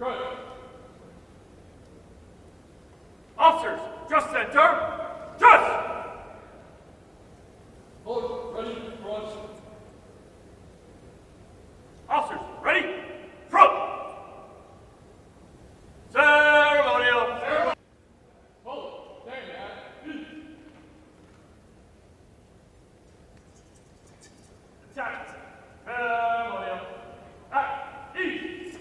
Good. Officers, just center. Just! Hold, ready, front. Officers, ready, front. Ceremonial. Hold, stand at east. Attack. Ceremonial. At east.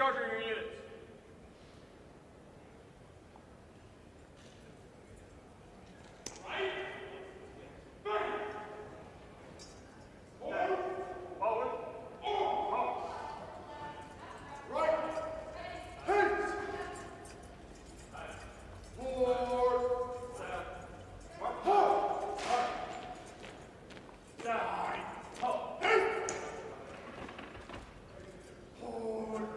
discharging your units. Right. Back. Forward. Right. Hands. Forward. Side. Forward.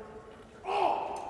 Oh.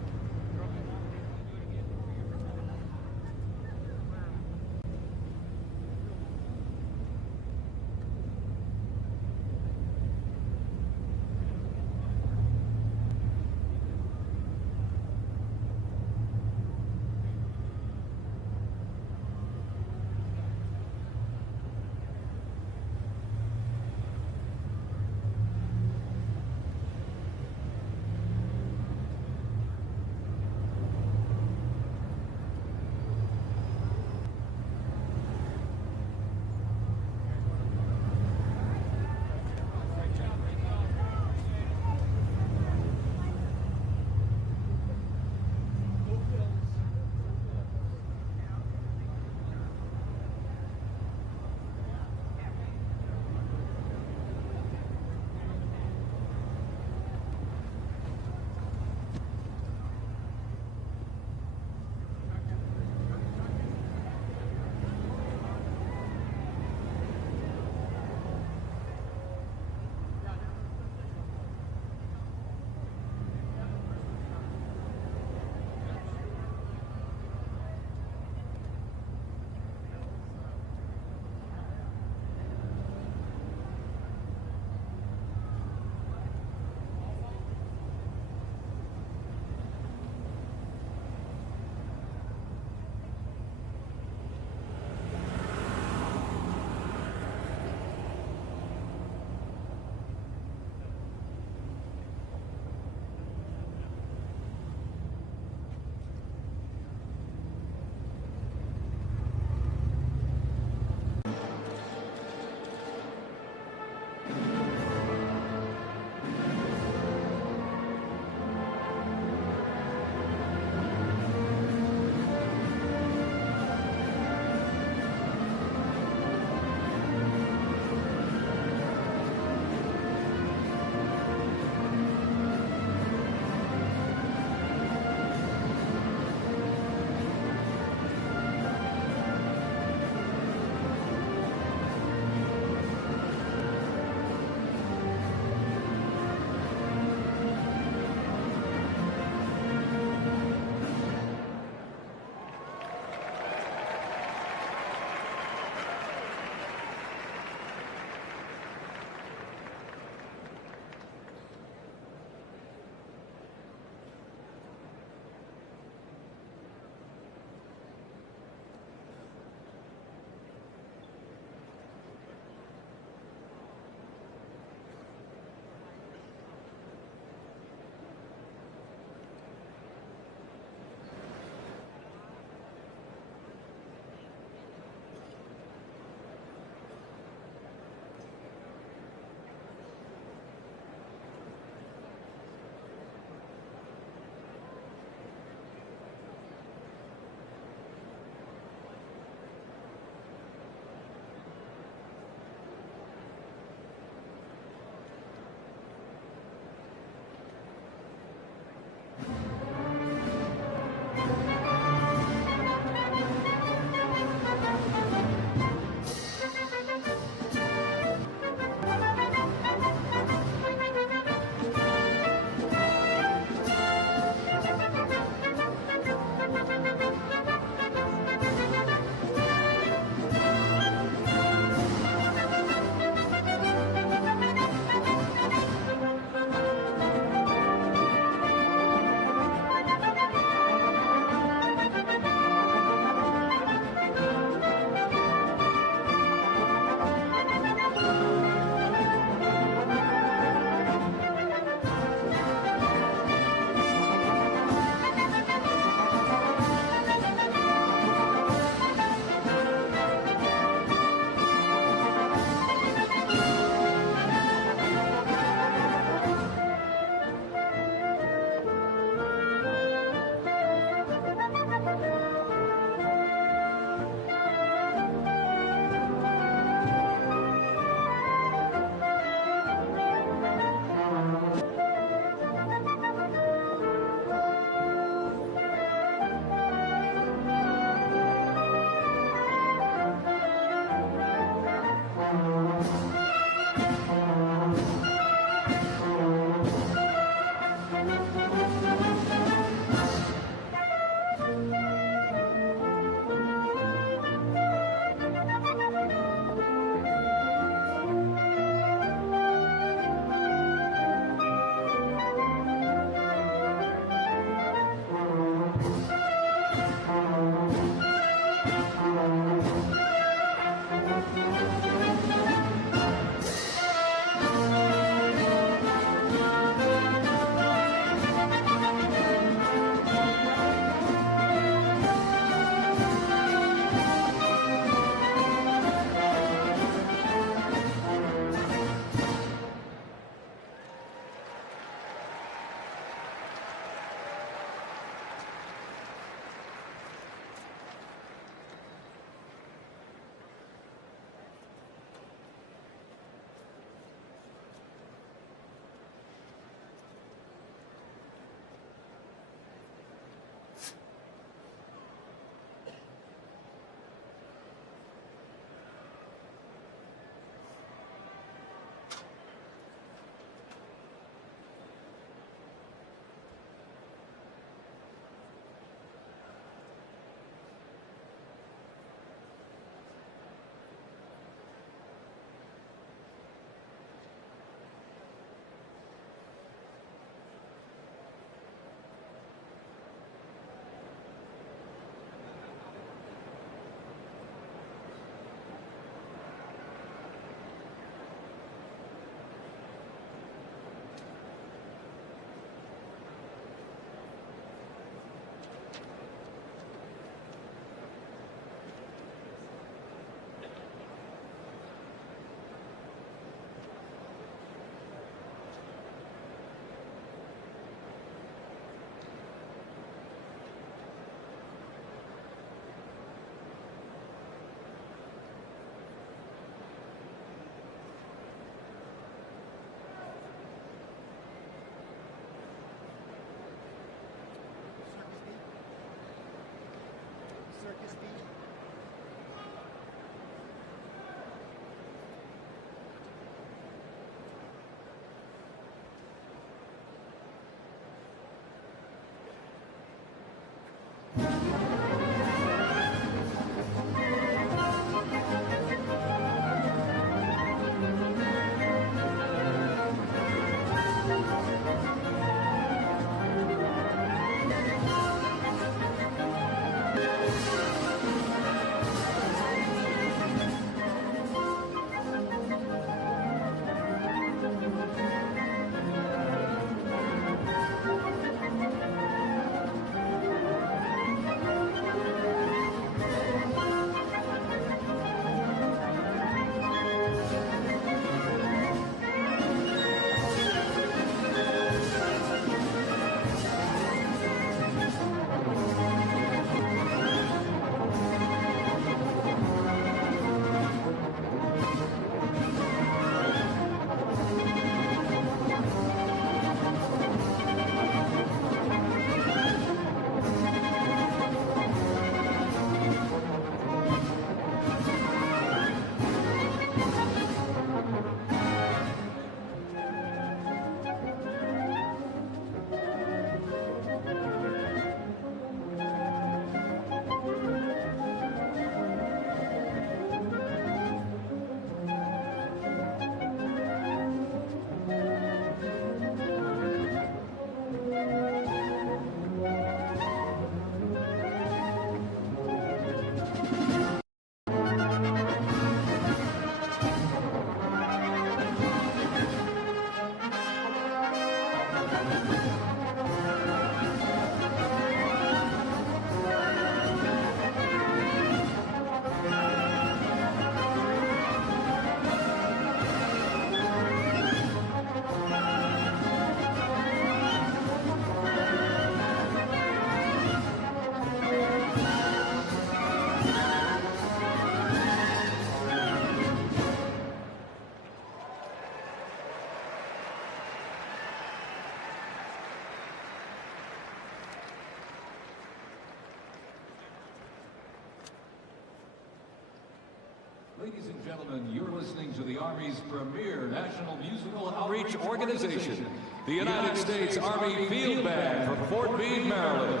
Ladies and gentlemen, you're listening to the Army's premier national musical outreach organization, the United States Army Field Band from Fort Meade, Maryland.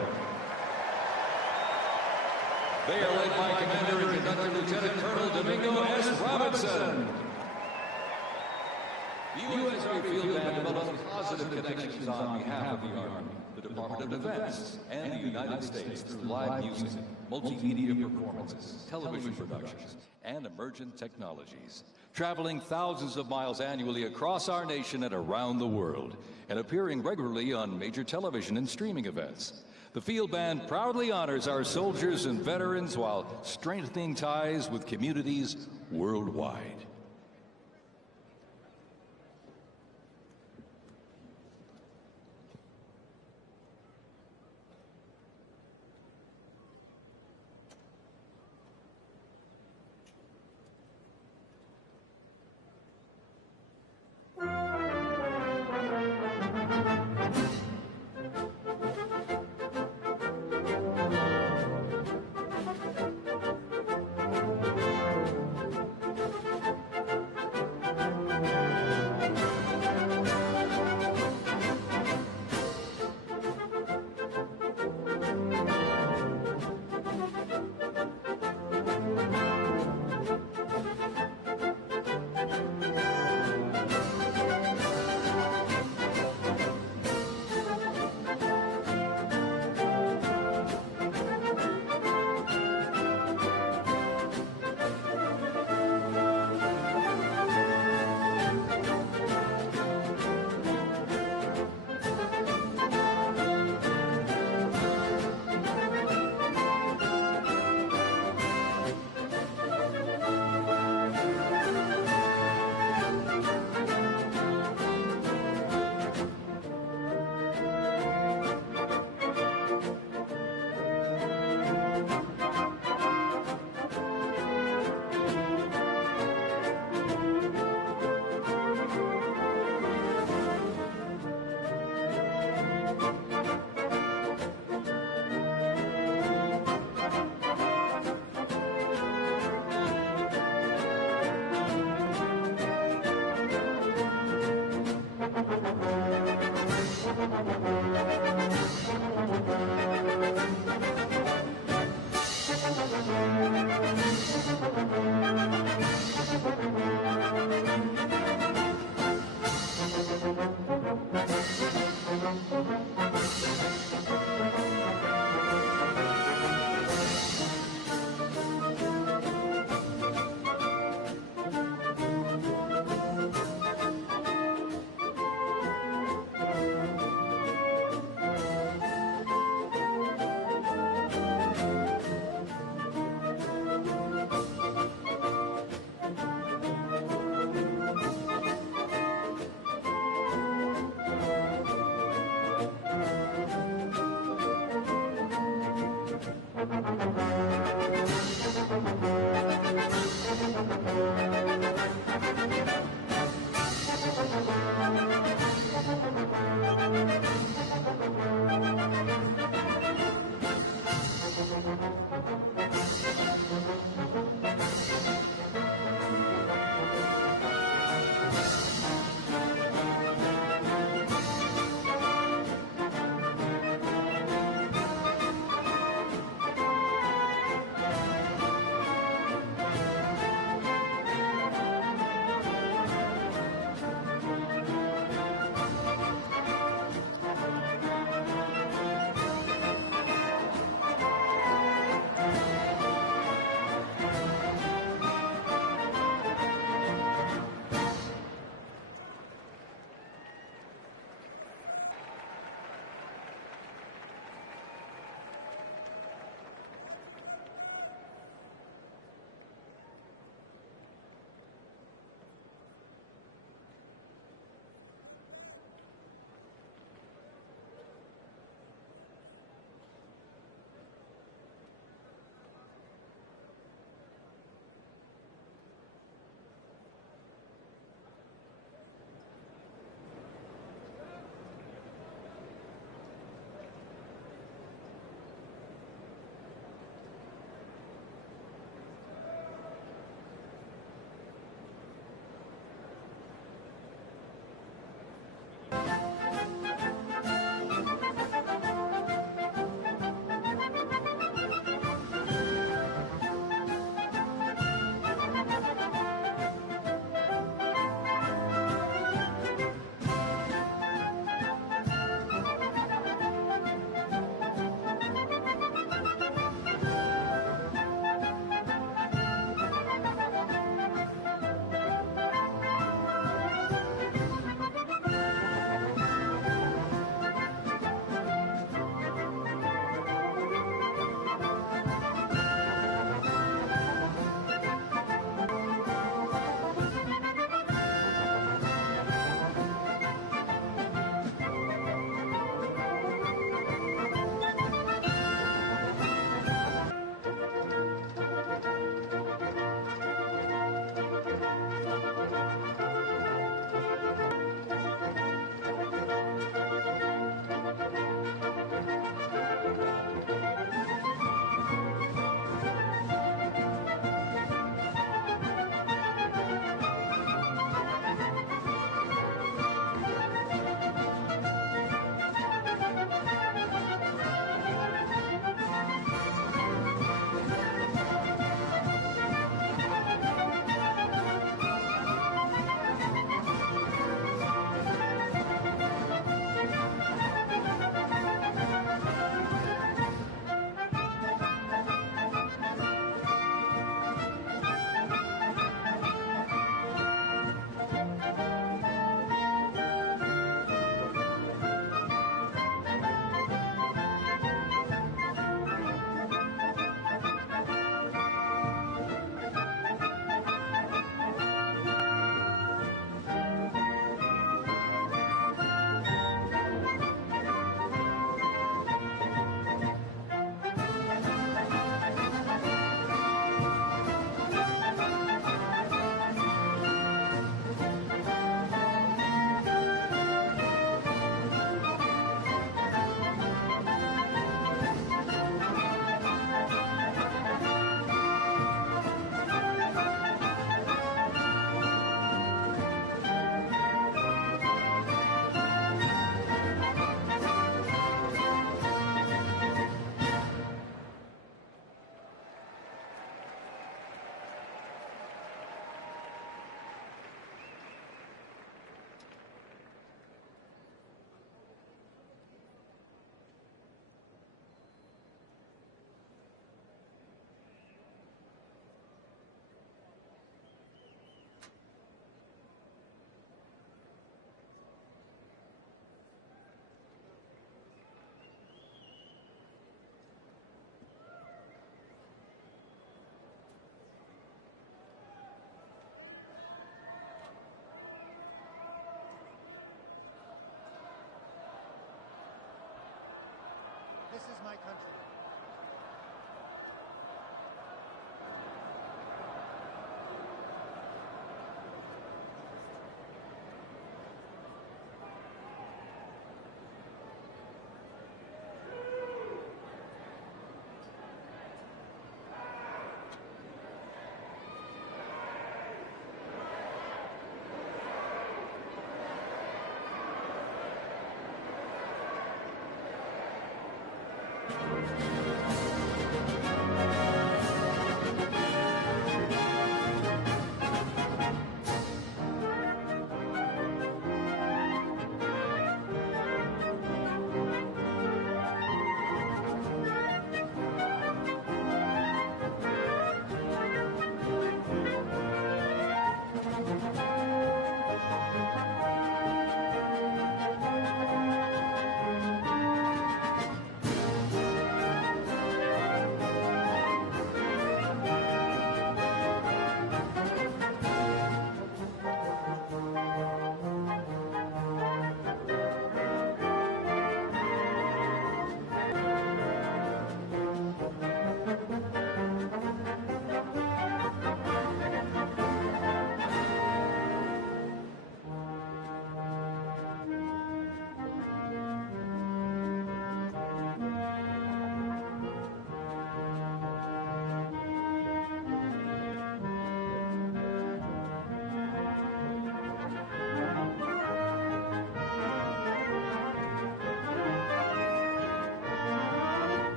They are led by Commander and Conductor Lieutenant Colonel Domingo S. Robinson. The U.S. Army Field Band develops positive connections on behalf of the Army, the Department of Defense, and the United States through live music, multimedia performances, television productions, and emergent technologies. Traveling thousands of miles annually across our nation and around the world, and appearing regularly on major television and streaming events. The Field Band proudly honors our soldiers and veterans while strengthening ties with communities worldwide.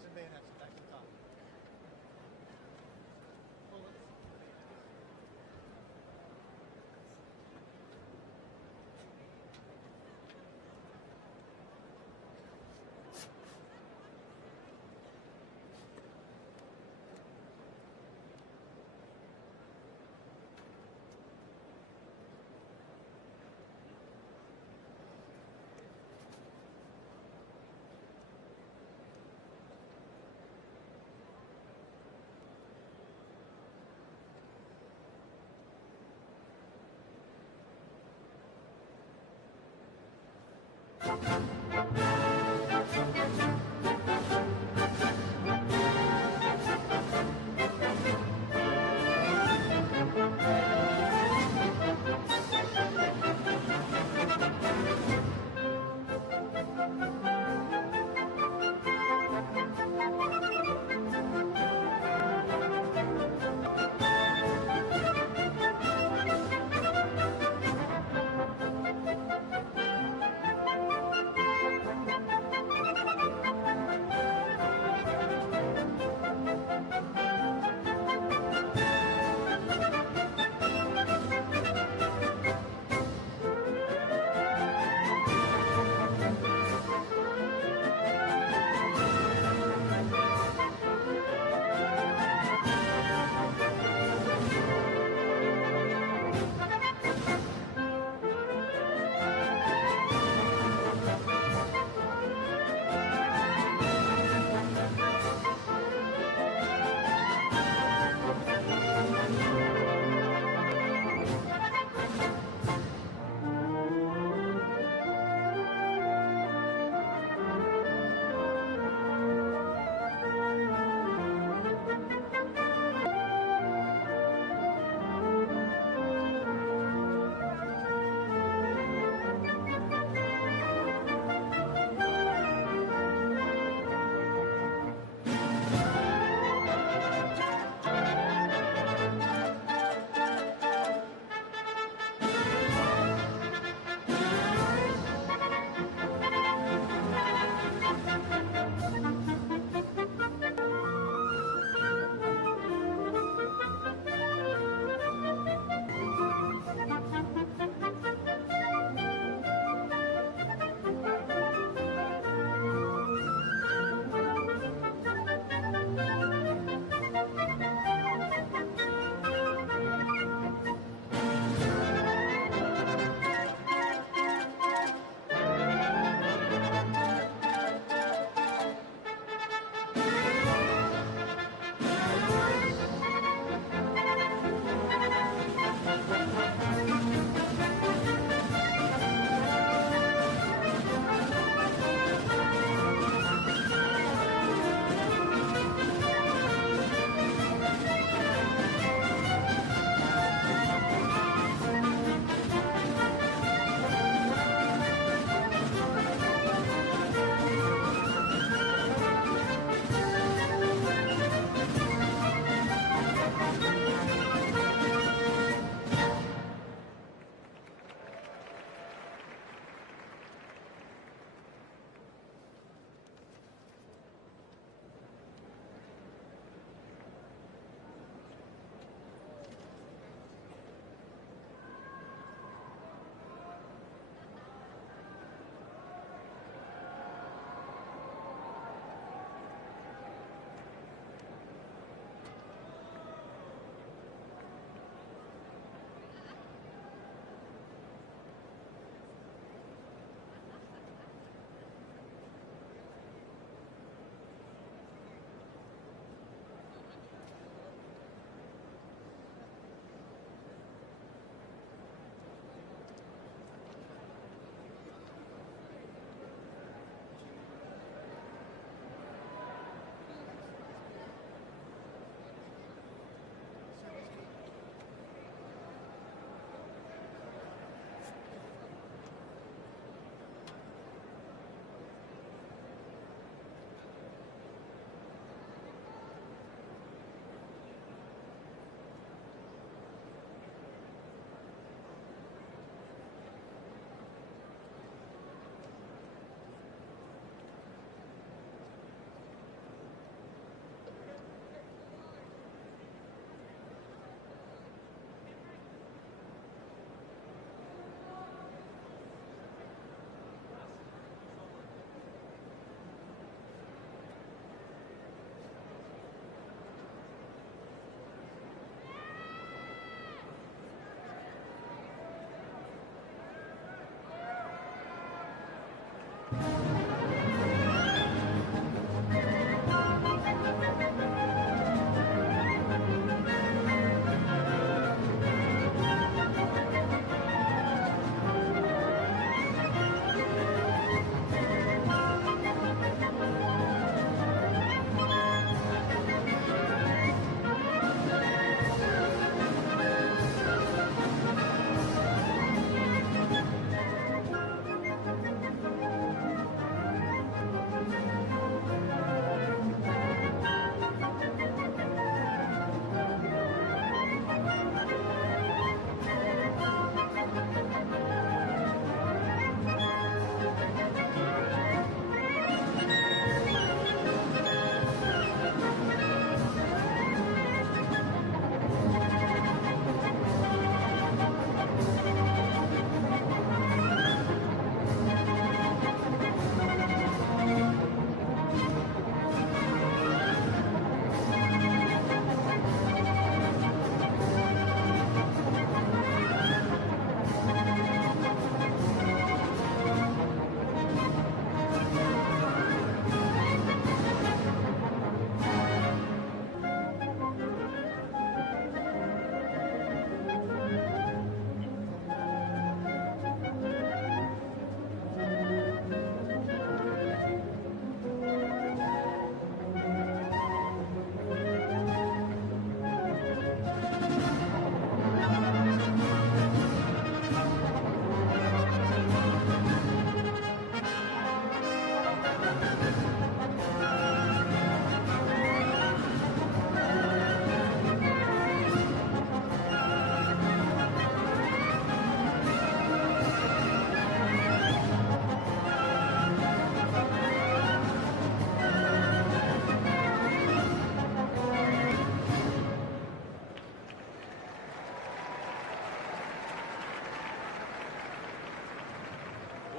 Notches and bayonets back to the top. Pull it.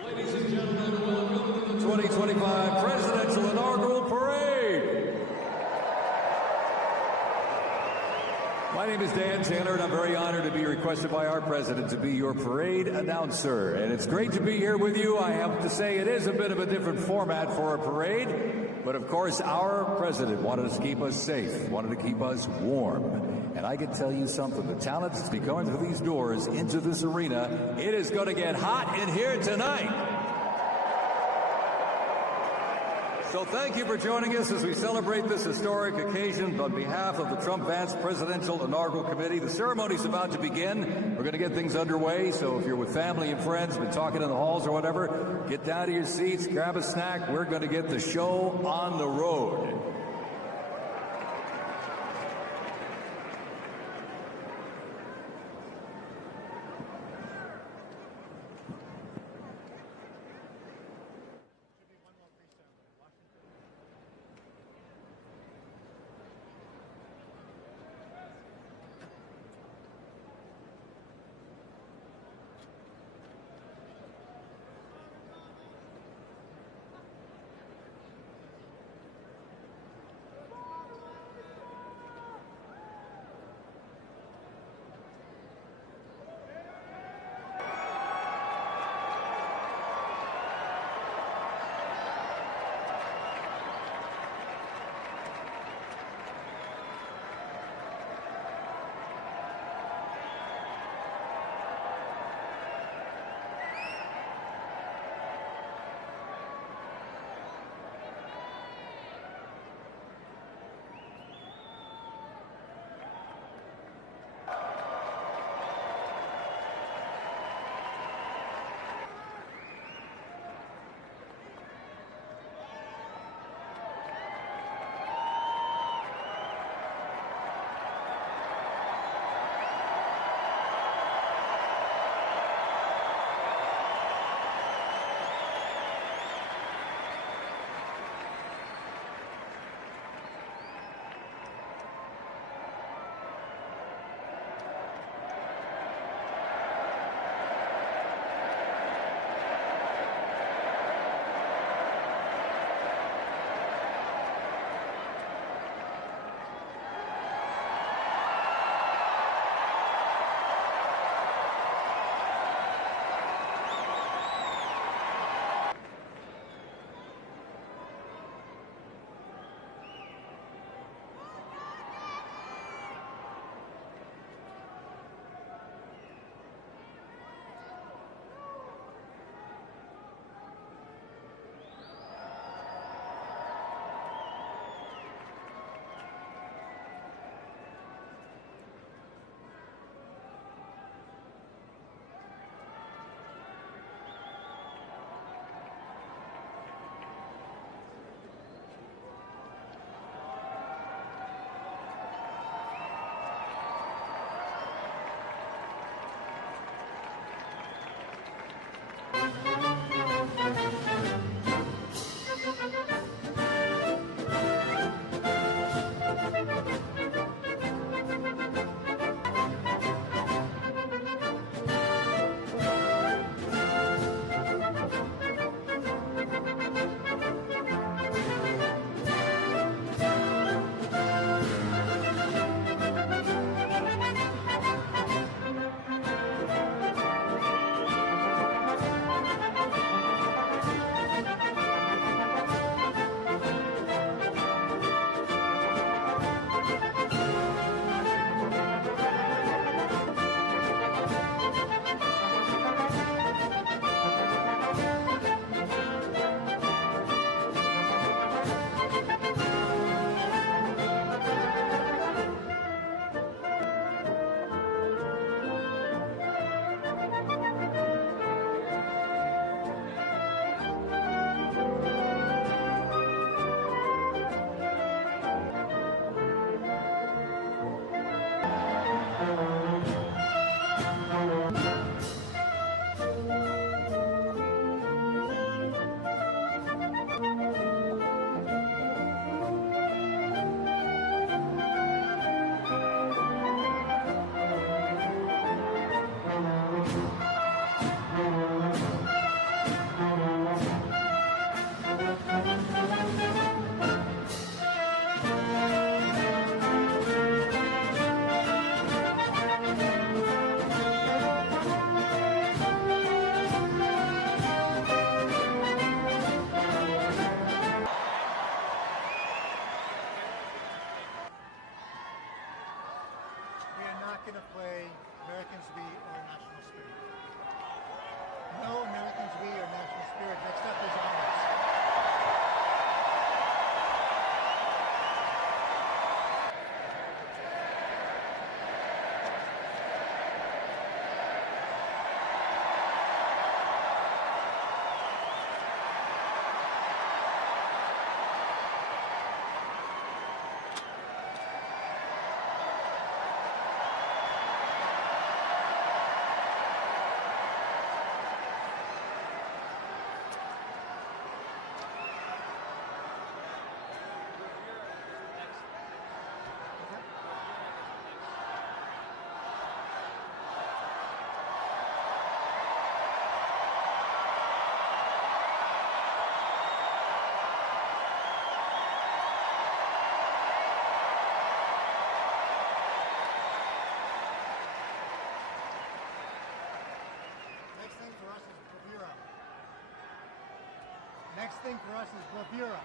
Ladies and gentlemen, welcome to the 2025 Presidential Inaugural Parade. My name is Dan Taylor, and I'm very honored to be requested by our president to be your parade announcer. And it's great to be here with you. I have to say it is a bit of a different format for a parade, but of course our president wanted us to keep us safe, wanted to keep us warm. And I can tell you something, the talent that's been going through these doors into this arena, it is going to get hot in here tonight. So thank you for joining us as we celebrate this historic occasion on behalf of the Trump-Vance Presidential Inaugural Committee. The ceremony's about to begin. We're going to get things underway, so if you're with family and friends, been talking in the halls or whatever, get down to your seats, grab a snack. We're going to get the show on the road. Next thing for us is bravura.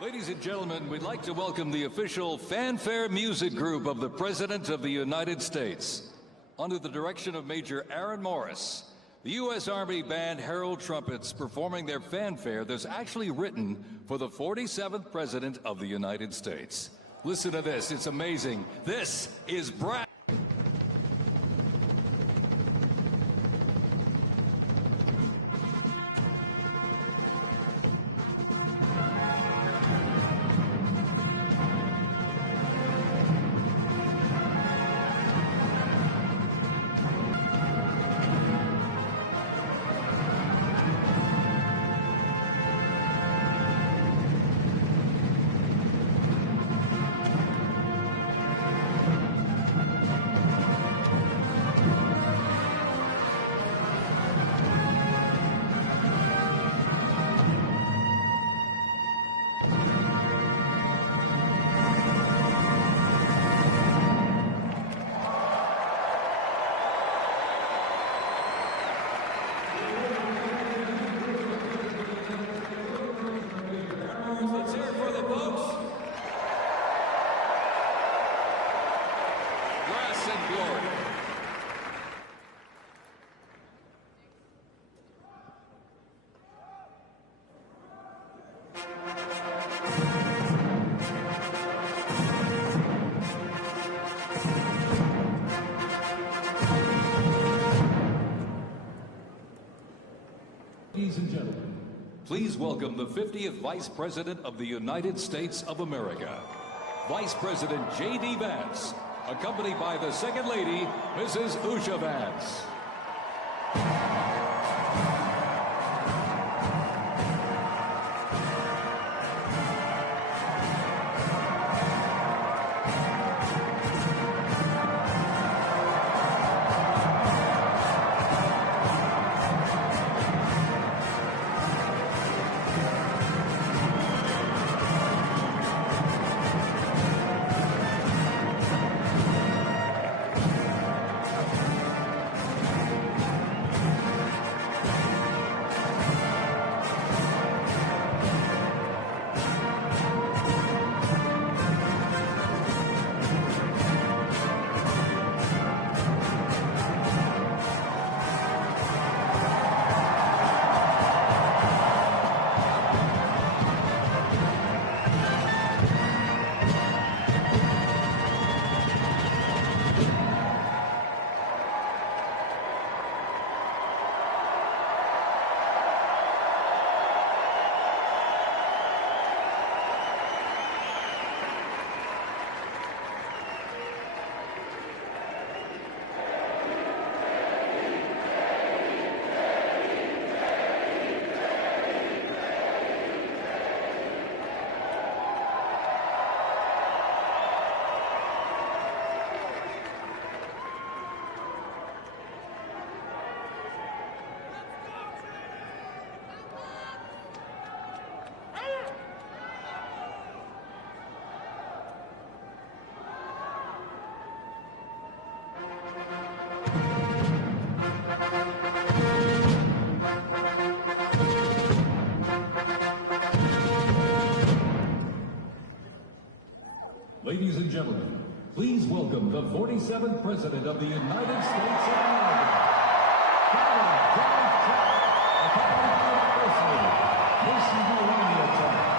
Ladies and gentlemen, we'd like to welcome the official fanfare music group of the President of the United States. Under the direction of Major Aaron Morris, the U.S. Army Band Herald Trumpets performing their fanfare that's actually written for the 47th President of the United States. Listen to this, it's amazing. This is Brad. Let's hear it for the folks. Grass and glory. Ladies and gentlemen, please welcome the 50th Vice President of the United States of America, Vice President J.D. Vance, accompanied by the Second Lady, Mrs. Usha Vance. Ladies and gentlemen, please welcome the 47th President of the United States of America, Donald John Trump, accompanied by the First Lady, Miss Melania Trump.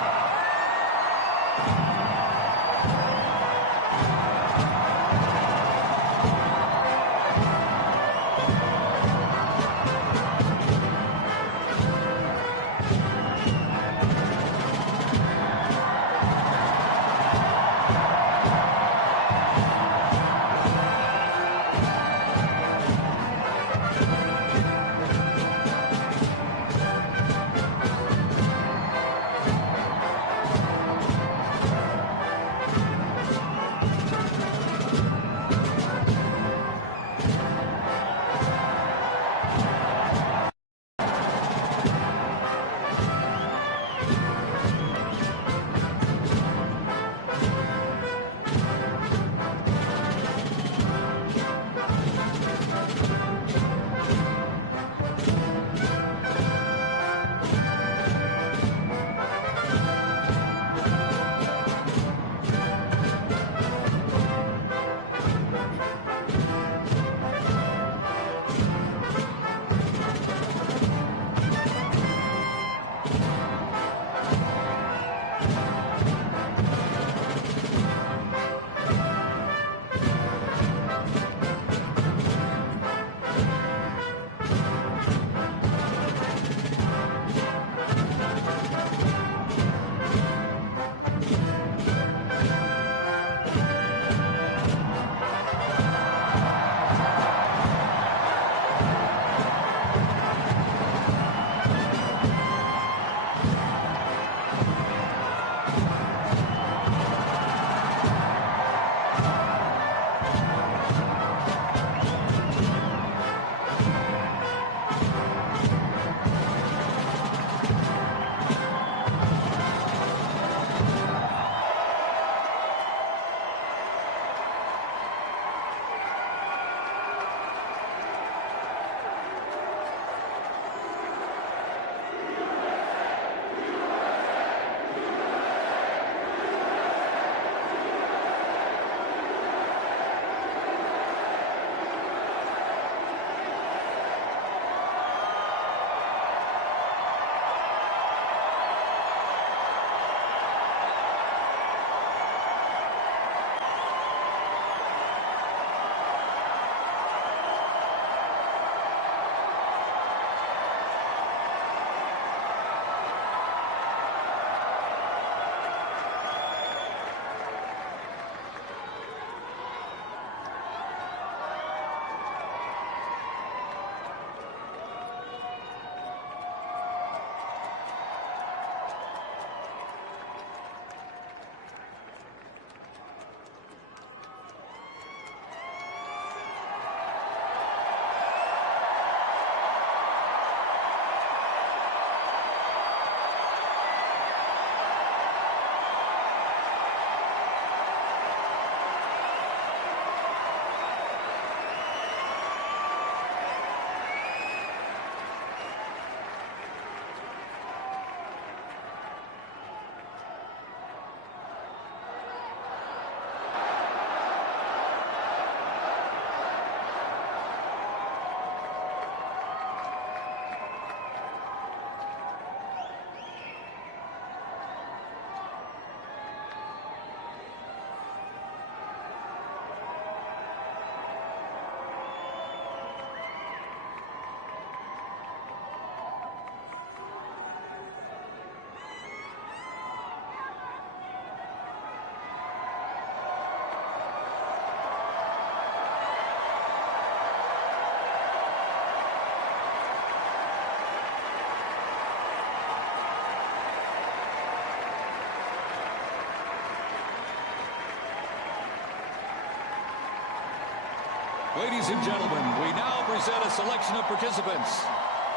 Ladies and gentlemen, we now present a selection of participants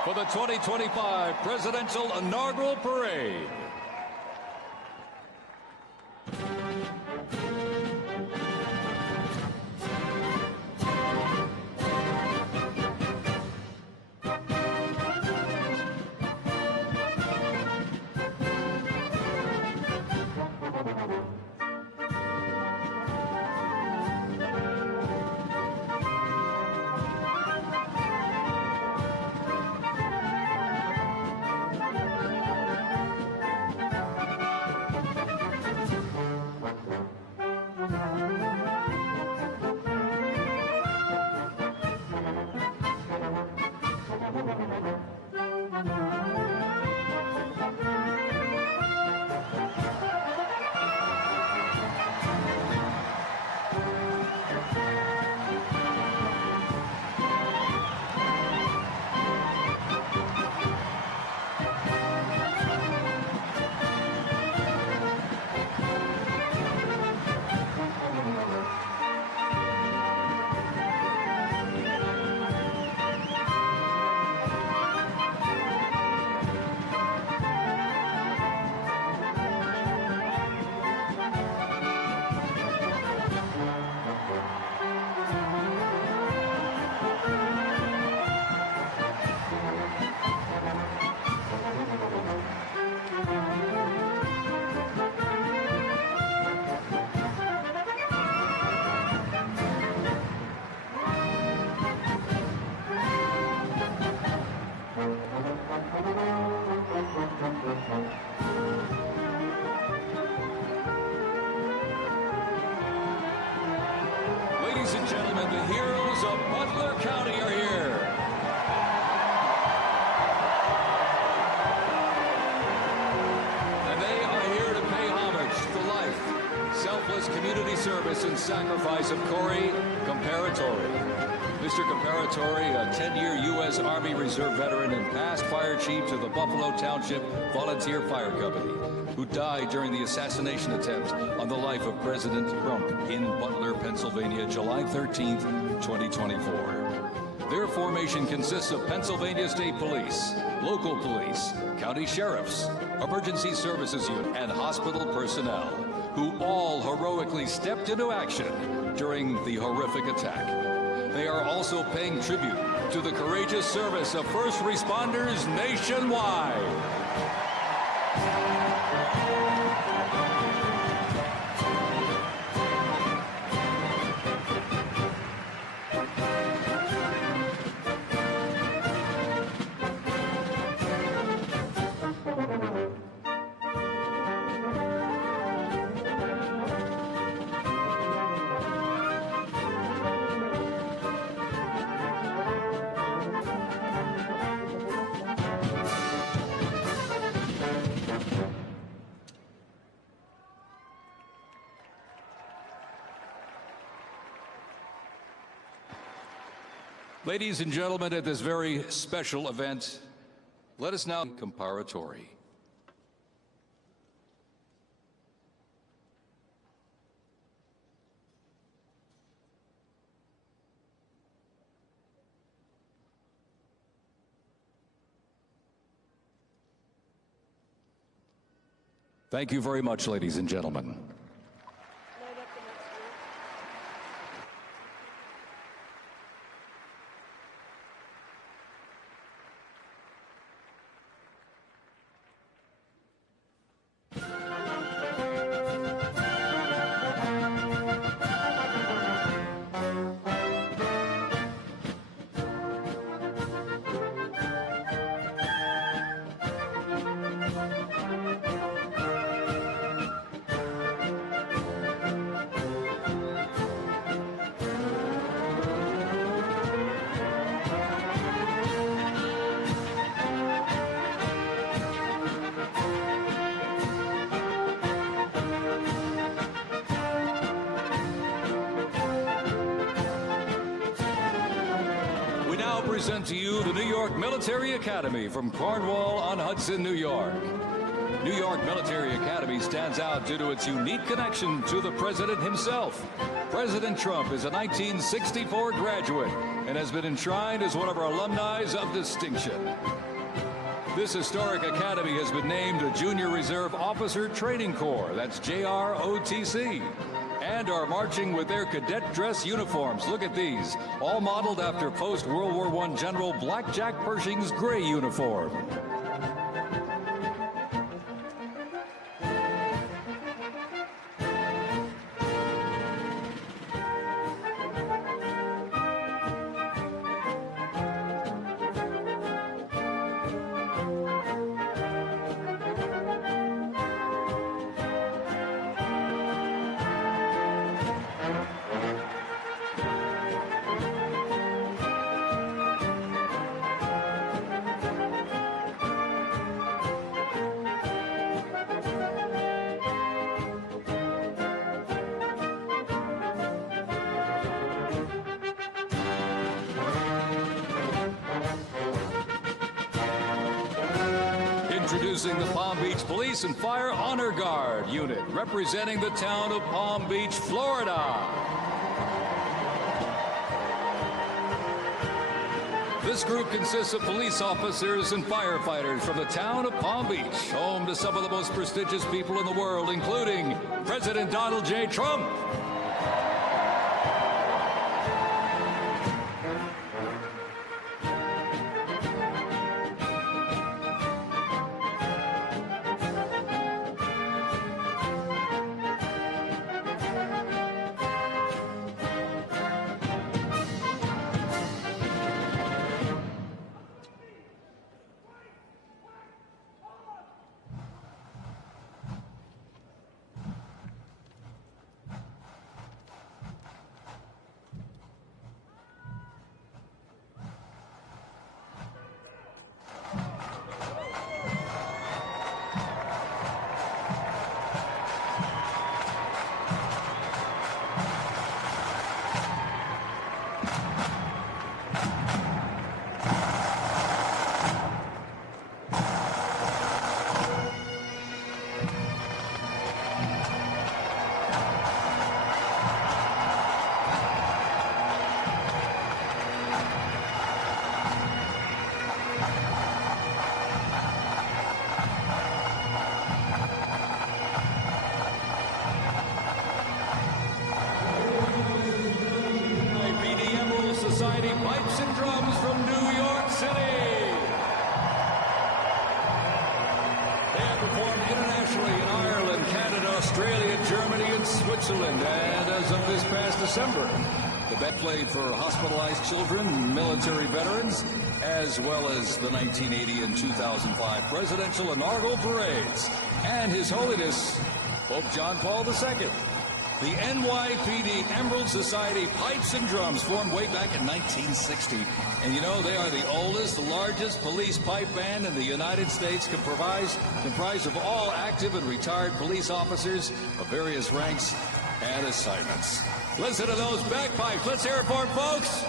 for the 2025 Presidential Inaugural Parade. Ladies and gentlemen, the heroes of Butler County are here. And they are here to pay homage to the life, selfless community service, and sacrifice of Corey Comparatori. Mr. Comparatori, a 10-year U.S. Army Reserve veteran and past fire chief to the Buffalo Township Volunteer Fire Company, who died during the assassination attempt on the life of President Trump in Butler, Pennsylvania, July 13th, 2024. Their formation consists of Pennsylvania State Police, local police, county sheriffs, emergency services unit, and hospital personnel, who all heroically stepped into action during the horrific attack. They are also paying tribute to the courageous service of first responders nationwide. Ladies and gentlemen, at this very special event, let us now Comparatori. Thank you very much, ladies and gentlemen. Present to you the New York Military Academy from Cornwall-on-Hudson, New York. New York Military Academy stands out due to its unique connection to the president himself. President Trump is a 1964 graduate and has been enshrined as one of our alumni of distinction. This historic academy has been named a Junior Reserve Officer Training Corps, that's JROTC, and are marching with their cadet dress uniforms. Look at these, all modeled after post-World War I General Blackjack Pershing's gray uniform. Introducing the Palm Beach Police and Fire Honor Guard unit, representing the town of Palm Beach, Florida. This group consists of police officers and firefighters from the town of Palm Beach, home to some of the most prestigious people in the world, including President Donald J. Trump. Society Pipes and Drums from New York City. They have performed internationally in Ireland, Canada, Australia, Germany, and Switzerland. And as of this past December, the band played for hospitalized children, military veterans, as well as the 1980 and 2005 presidential inaugural parades. And His Holiness Pope John Paul II. The NYPD Emerald Society Pipes and Drums formed way back in 1960. And you know, they are the oldest, largest police pipe band in the United States, comprised of all active and retired police officers of various ranks and assignments. Listen to those bagpipes. Let's hear it for them, folks.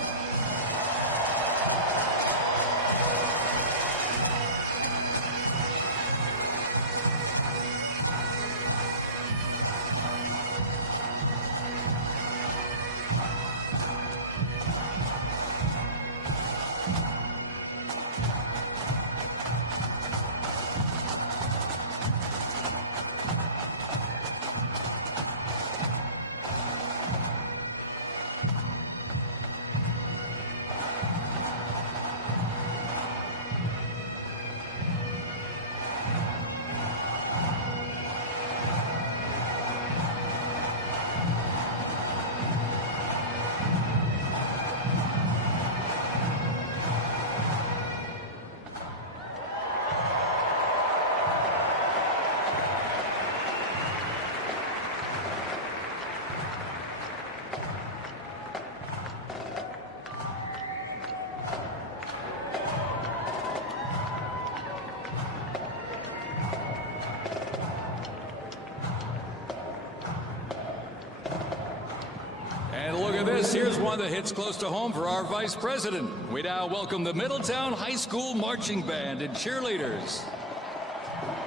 And look at this. Here's one that hits close to home for our Vice President. We now welcome the Middletown High School Marching Band and cheerleaders.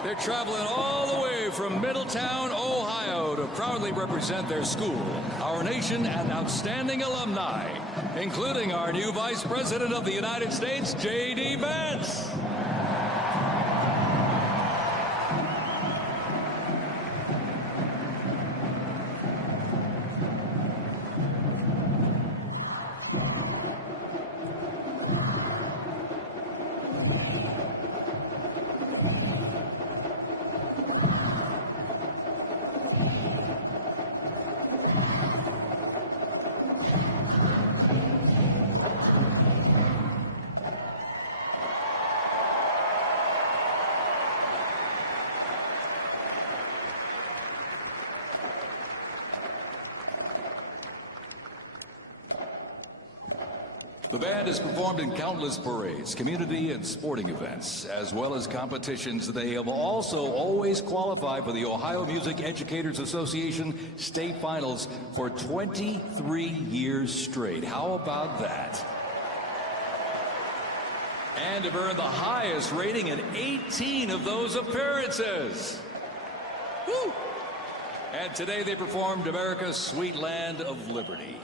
They're traveling all the way from Middletown, Ohio to proudly represent their school, our nation, and outstanding alumni, including our new Vice President of the United States, J.D. Vance. The band has performed in countless parades, community and sporting events, as well as competitions. They have also always qualified for the Ohio Music Educators Association state finals for 23 years straight. How about that? And have earned the highest rating in 18 of those appearances. Woo! And today they performed America's Sweet Land of Liberty.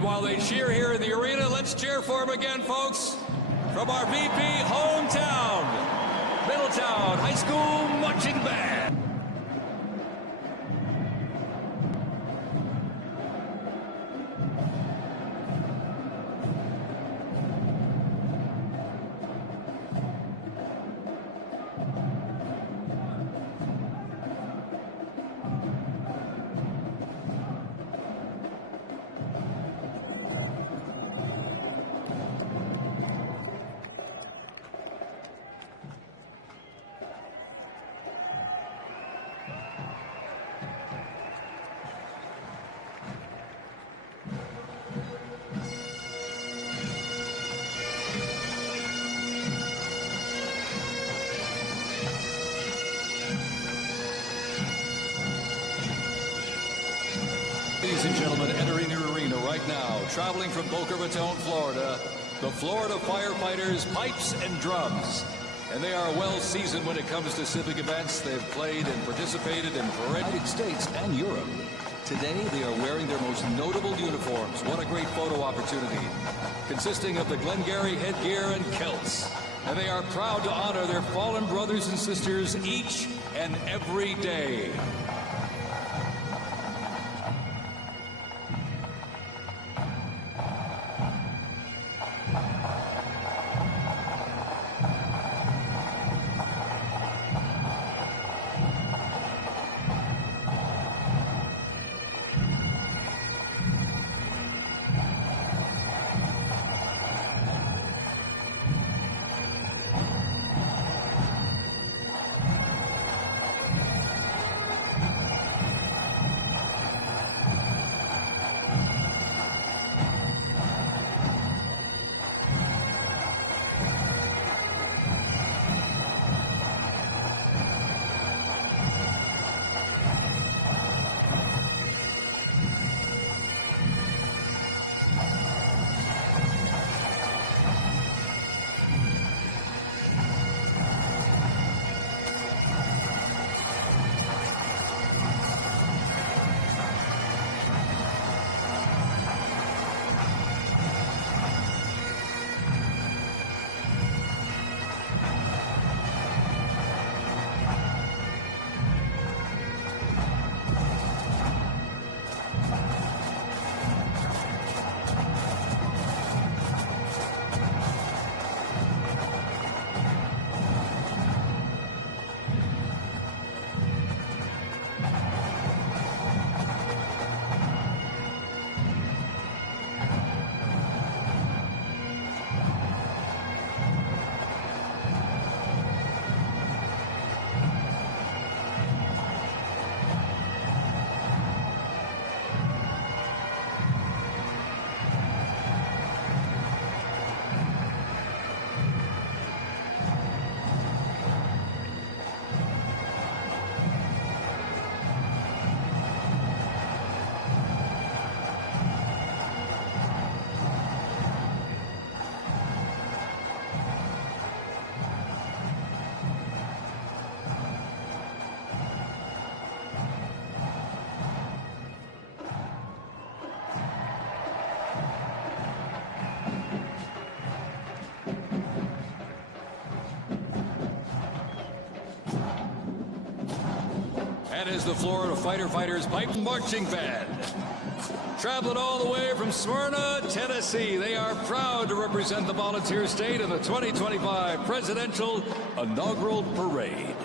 And while they cheer here in the arena, let's cheer for them again, folks, from our VP hometown, Middletown High School Marching Band. gentlemen, entering the arena right now, traveling from Boca Raton, Florida, the Florida Firefighters Pipes and Drums. And they are well seasoned when it comes to civic events. They've played and participated in the United States and Europe. Today, they are wearing their most notable uniforms. What a great photo opportunity. Consisting of the Glengarry headgear and kilts. And they are proud to honor their fallen brothers and sisters each and every day. And is the Florida Firefighters Pipe Marching Band. Traveling all the way from Smyrna, Tennessee, they are proud to represent the volunteer state in the 2025 Presidential Inaugural Parade.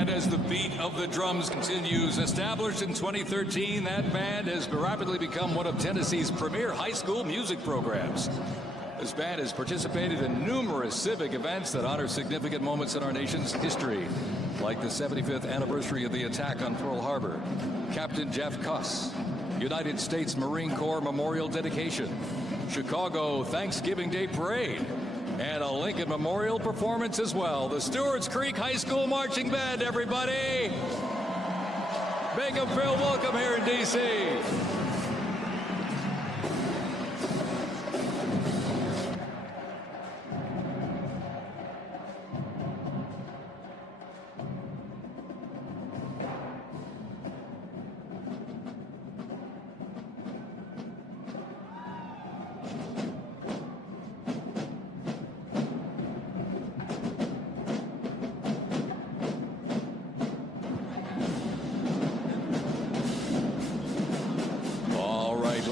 And as the beat of the drums continues, established in 2013, that band has rapidly become one of Tennessee's premier high school music programs. This band has participated in numerous civic events that honor significant moments in our nation's history, like the 75th anniversary of the attack on Pearl Harbor, Captain Jeff Kuss, United States Marine Corps Memorial Dedication, Chicago Thanksgiving Day Parade, and a Lincoln Memorial performance as well. The Stewart's Creek High School Marching Band, everybody! Make them feel welcome here in D.C.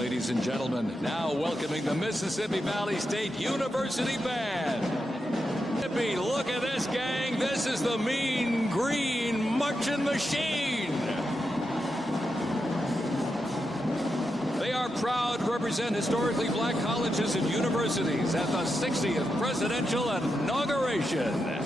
Ladies and gentlemen, now welcoming the Mississippi Valley State University Band. Mississippi, look at this, gang. This is the Mean Green Marching Machine. They are proud to represent historically black colleges and universities at the 60th presidential inauguration.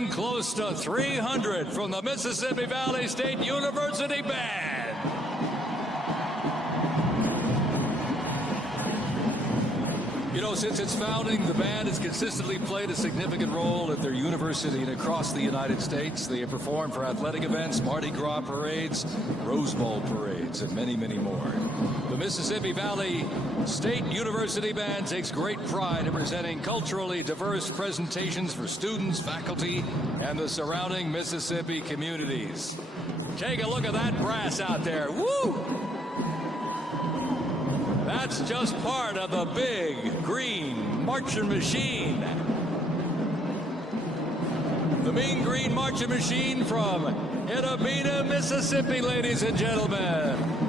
bring close to 300 from the Mississippi Valley State University Band. You know, since its founding, the band has consistently played a significant role at their university and across the United States. They have performed for athletic events, Mardi Gras parades, Rose Bowl parades, and many, many more. The Mississippi Valley State University Band takes great pride in presenting culturally diverse presentations for students, faculty, and the surrounding Mississippi communities. Take a look at that brass out there. Woo! That's just part of the big green marching machine. The Mean Green Marching Machine from Itta Bena, Mississippi, ladies and gentlemen.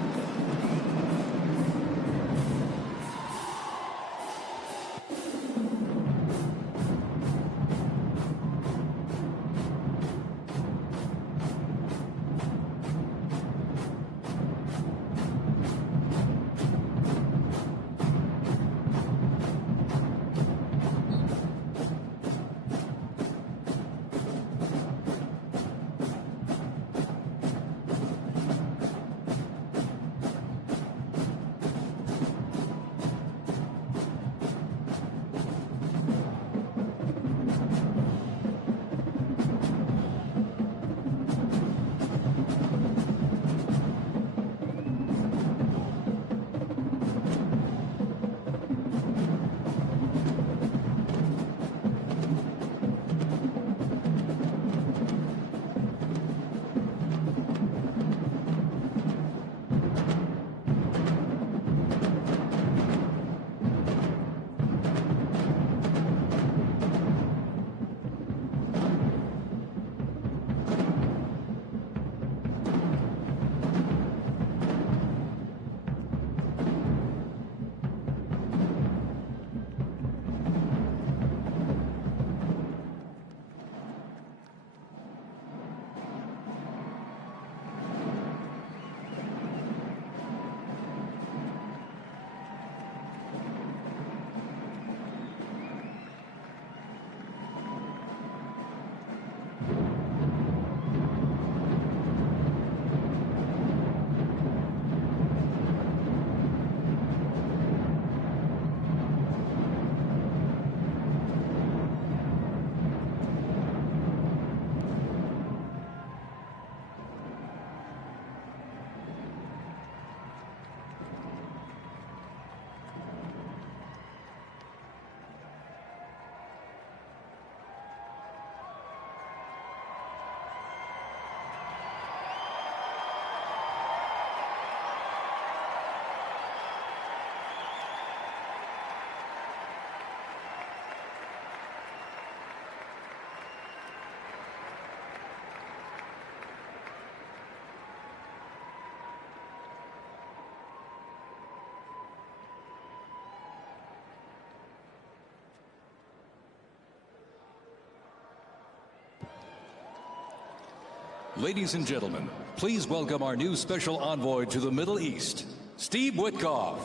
Ladies and gentlemen, please welcome our new special envoy to the Middle East, Steve Witkoff.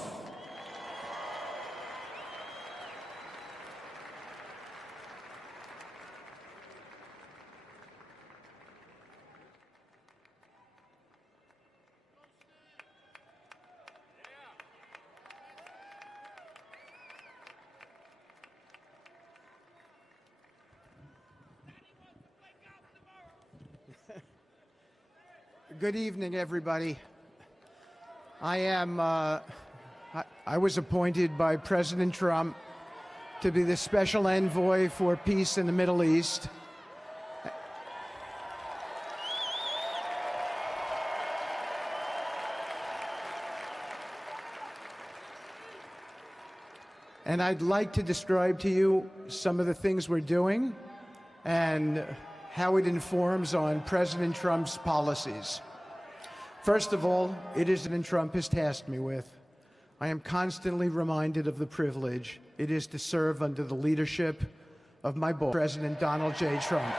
Good evening, everybody. I was appointed by President Trump to be the special envoy for peace in the Middle East. And I'd like to describe to you some of the things we're doing and how it informs on President Trump's policies. First of all, it is President Trump has tasked me with. I am constantly reminded of the privilege it is to serve under the leadership of my boss, President Donald J. Trump.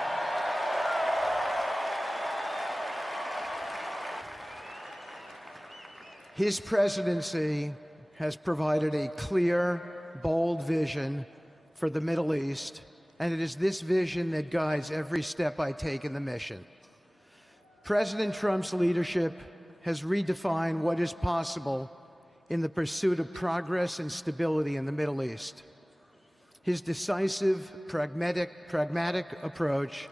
His presidency has provided a clear, bold vision for the Middle East and it is this vision that guides every step I take in the mission. President Trump's leadership has redefined what is possible in the pursuit of progress and stability in the Middle East. His decisive, pragmatic approach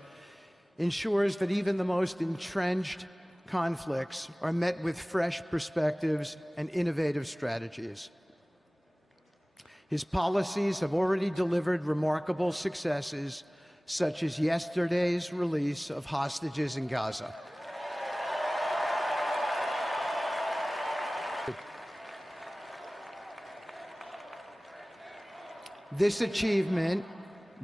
ensures that even the most entrenched conflicts are met with fresh perspectives and innovative strategies. His policies have already delivered remarkable successes, such as yesterday's release of hostages in Gaza. This achievement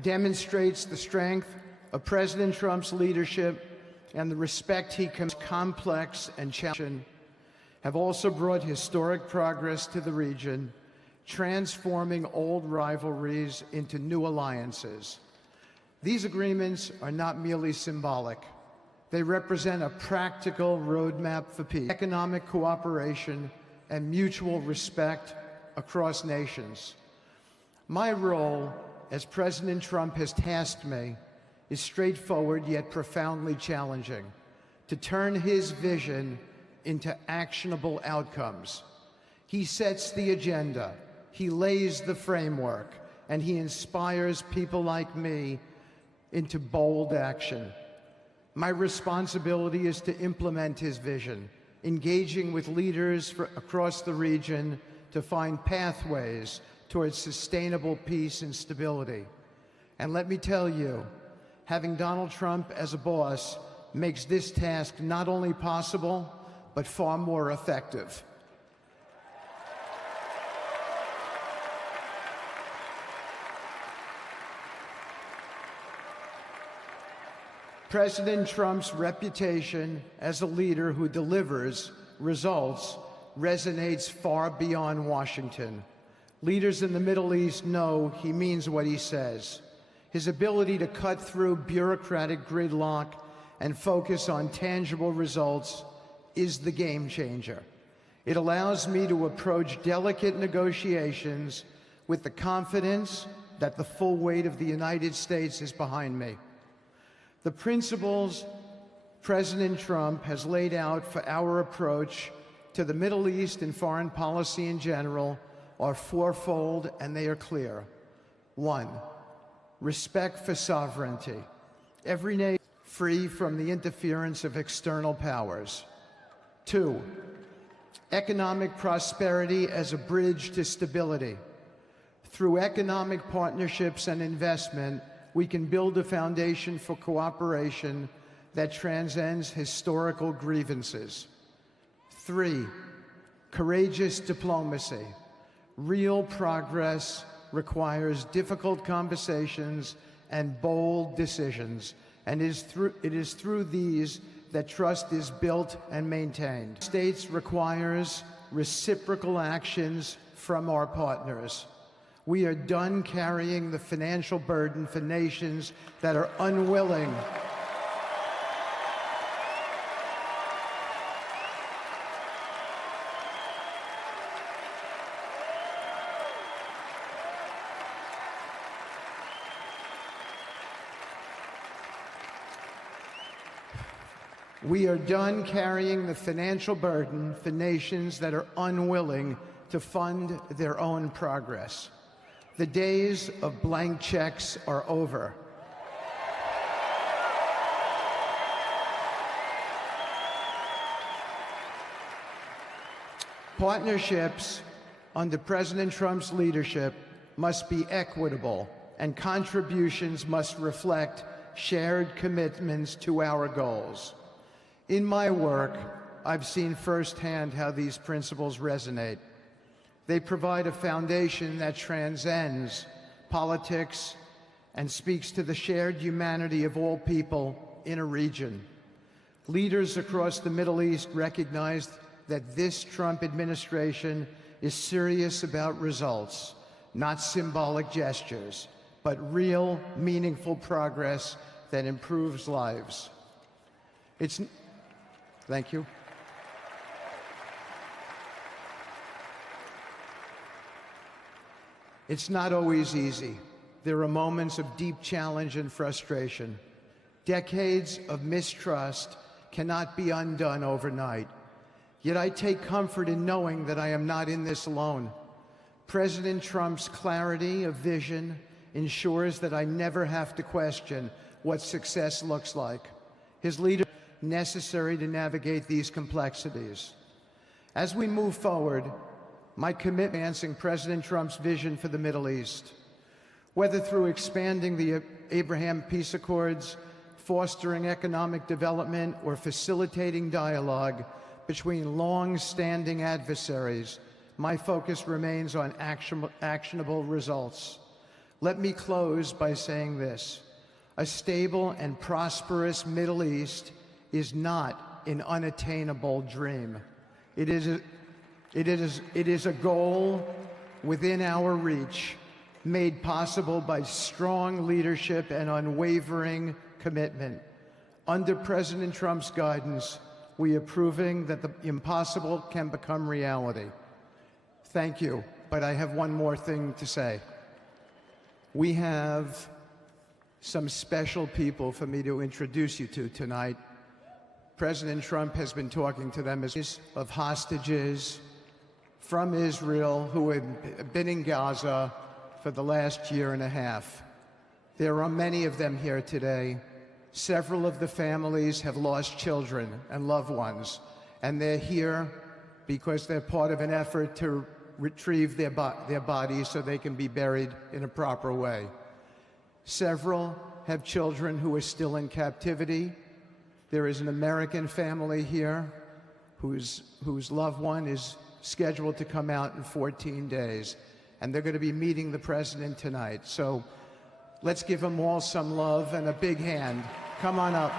demonstrates the strength of President Trump's leadership and the respect he commands. Complex and challenging have also brought historic progress to the region, transforming old rivalries into new alliances. These agreements are not merely symbolic. They represent a practical roadmap for peace, economic cooperation, and mutual respect across nations. My role, as President Trump has tasked me, is straightforward yet profoundly challenging: to turn his vision into actionable outcomes. He sets the agenda, he lays the framework, and he inspires people like me into bold action. My responsibility is to implement his vision, engaging with leaders across the region to find pathways towards sustainable peace and stability. And let me tell you, having Donald Trump as a boss makes this task not only possible, but far more effective. President Trump's reputation as a leader who delivers results resonates far beyond Washington. Leaders in the Middle East know he means what he says. His ability to cut through bureaucratic gridlock and focus on tangible results is the game changer. It allows me to approach delicate negotiations with the confidence that the full weight of the United States is behind me. The principles President Trump has laid out for our approach to the Middle East and foreign policy in general are fourfold, and they are clear. 1, respect for sovereignty. Every nation free from the interference of external powers. 2, economic prosperity as a bridge to stability. Through economic partnerships and investment, we can build a foundation for cooperation that transcends historical grievances. 3, courageous diplomacy. Real progress requires difficult conversations and bold decisions, and it is through these that trust is built and maintained. States requires reciprocal actions from our partners. We are done carrying the financial burden for nations that are unwilling We are done carrying the financial burden for nations that are unwilling to fund their own progress. The days of blank checks are over. Partnerships under President Trump's leadership must be equitable, and contributions must reflect shared commitments to our goals. In my work, I've seen firsthand how these principles resonate. They provide a foundation that transcends politics and speaks to the shared humanity of all people in a region. Leaders across the Middle East recognize that this Trump administration is serious about results, not symbolic gestures, but real, meaningful progress that improves lives. Thank you. It's not always easy. there are moments of deep challenge and frustration. Decades of mistrust cannot be undone overnight. Yet I take comfort in knowing that I am not in this alone. President Trump's clarity of vision ensures that I never have to question what success looks like. His leadership is necessary to navigate these complexities. As we move forward, my commitment to advancing President Trump's vision for the Middle East, whether through expanding the Abraham Peace Accords, fostering economic development, or facilitating dialogue between long-standing adversaries, my focus remains on actionable results. Let me close by saying this: a stable and prosperous Middle East is not an unattainable dream. It is a goal within our reach, made possible by strong leadership and unwavering commitment. Under President Trump's guidance, we are proving that the impossible can become reality. Thank you, but I have one more thing to say. We have some special people for me to introduce you to tonight. President Trump has been talking to them as of hostages from Israel who have been in Gaza for the last year and a half. There are many of them here today. Several of the families have lost children and loved ones, and they're here because they're part of an effort to retrieve their bodies so they can be buried in a proper way. Several have children who are still in captivity. There is an American family here whose loved one is scheduled to come out in 14 days, and they're going to be meeting the president tonight. So let's give them all some love and a big hand. Come on up.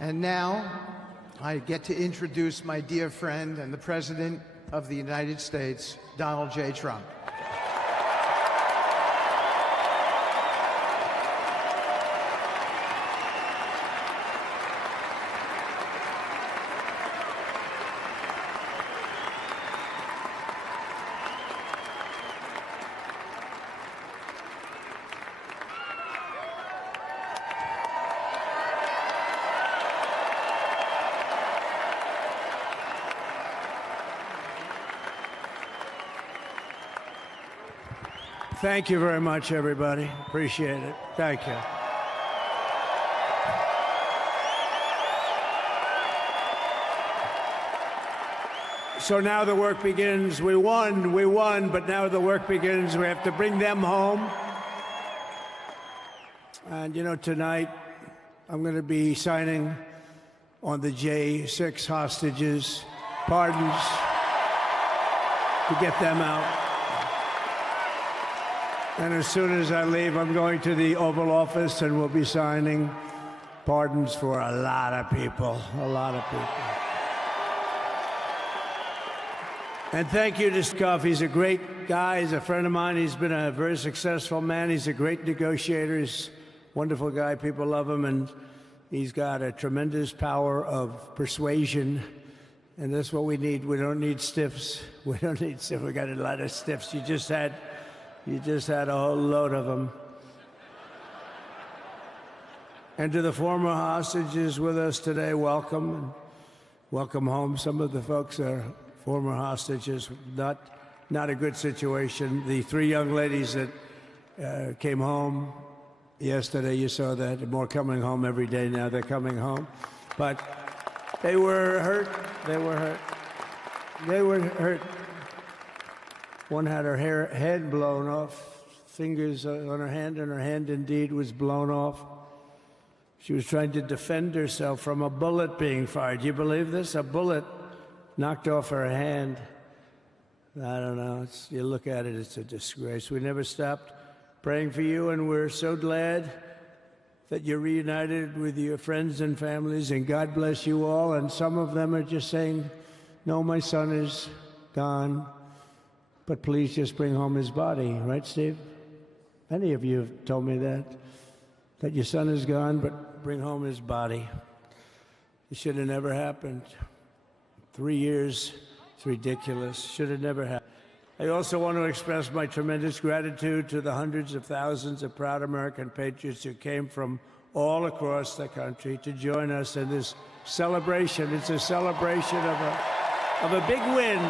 And now, I get to introduce my dear friend and the President of the United States, Donald J. Trump. Thank you very much, everybody. Appreciate it. Thank you. So now the work begins. We won, but now the work begins. We have to bring them home. And, you know, tonight I'm going to be signing on the J6 hostages, pardons, to get them out. And as soon as I leave, I'm going to the Oval Office and we'll be signing pardons for a lot of people, a lot of people. And thank you to Scuff. He's a great guy. He's a friend of mine. He's been a very successful man. He's a great negotiator. He's a wonderful guy. People love him. And he's got a tremendous power of persuasion. And that's what we need. We don't need stiffs. We don't need stiffs. We got a lot of stiffs. You just had a whole load of them. And to the former hostages with us today, welcome. And welcome home. Some of the folks are former hostages, not a good situation. The three young ladies that came home yesterday, you saw that. More coming home every day now. They're coming home. But they were hurt. They were hurt. They were hurt. One had her head blown off, fingers on her hand, and her hand indeed was blown off. She was trying to defend herself from a bullet being fired. Do you believe this? A bullet knocked off her hand. I don't know. You look at it, it's a disgrace. We never stopped praying for you, and we're so glad that you're reunited with your friends and families, and God bless you all. And some of them are just saying, no, my son is gone, but please just bring home his body. Right, Steve? Many of you have told me that your son is gone, but bring home his body. It should have never happened. 3 years, it's ridiculous. Should have never happened. I also want to express my tremendous gratitude to the hundreds of thousands of proud American patriots who came from all across the country to join us in this celebration. It's a celebration of a big win.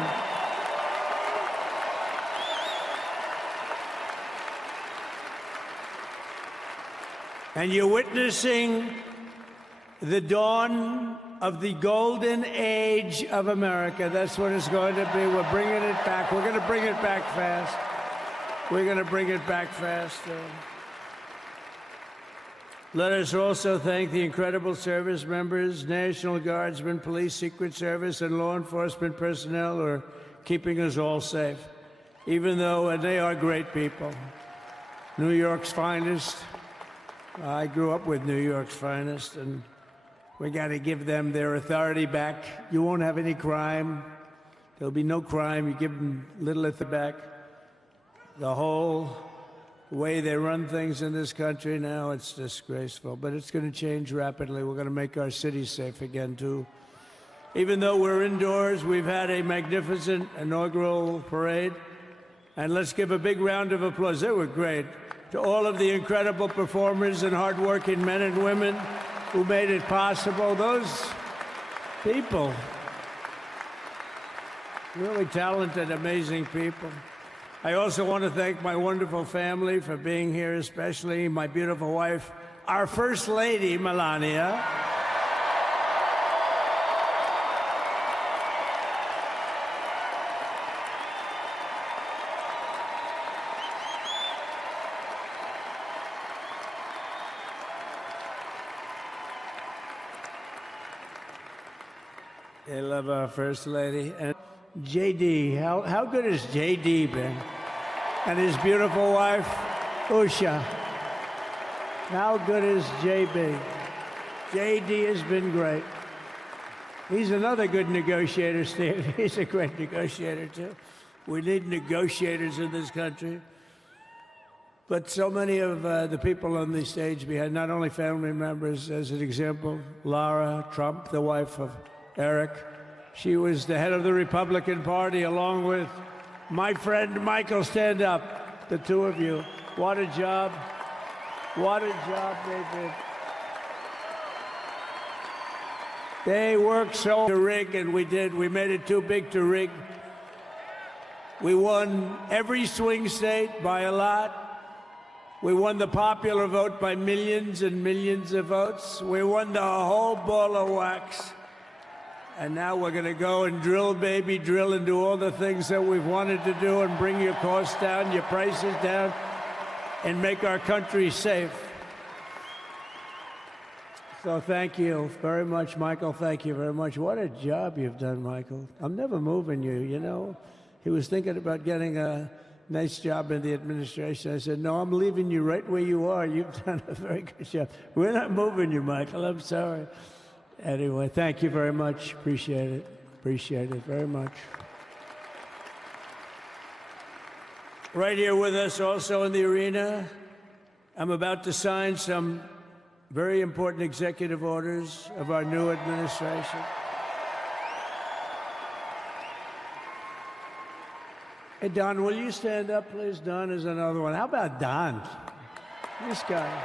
And you're witnessing the dawn of the golden age of America. That's what it's going to be. We're bringing it back. We're going to bring it back fast. We're going to bring it back fast. Let us also thank the incredible service members, National Guardsmen, Police, Secret Service, and law enforcement personnel who are keeping us all safe, even though, and they are great people. New York's finest. I grew up with New York's finest, and we got to give them their authority back. You won't have any crime. There'll be no crime. You give them little authority back. The whole way they run things in this country now, it's disgraceful. But it's going to change rapidly. We're going to make our cities safe again, too. Even though we're indoors, we've had a magnificent inaugural parade. And let's give a big round of applause. They were great. To all of the incredible performers and hardworking men and women who made it possible. Those people, really talented, amazing people. I also want to thank my wonderful family for being here, especially my beautiful wife, our First Lady, Melania. I love our First Lady. And JD, how good has JD been? And his beautiful wife, Usha. How good is JB? JD has been great. He's another good negotiator, Steve. He's a great negotiator, too. We need negotiators in this country. But so many of the people on the stage behind, not only family members, as an example, Lara Trump, the wife of Eric. She was the head of the Republican Party, along with my friend Michael. Stand up, the two of you. What a job. What a job they did. They worked so to rig, and we did. We made it too big to rig. We won every swing state by a lot. We won the popular vote by millions and millions of votes. We won the whole ball of wax. And now we're going to go and drill, baby, drill, and do all the things that we've wanted to do and bring your costs down, your prices down, and make our country safe. So thank you very much, Michael. Thank you very much. What a job you've done, Michael. I'm never moving you, you know. He was thinking about getting a nice job in the administration. I said, no, I'm leaving you right where you are. You've done a very good job. We're not moving you, Michael. I'm sorry. Anyway, thank you very much. Appreciate it. Appreciate it very much. Right here with us also in the arena, I'm about to sign some very important executive orders of our new administration. Hey, Don, will you stand up, please? Don is another one. How about Don? This guy.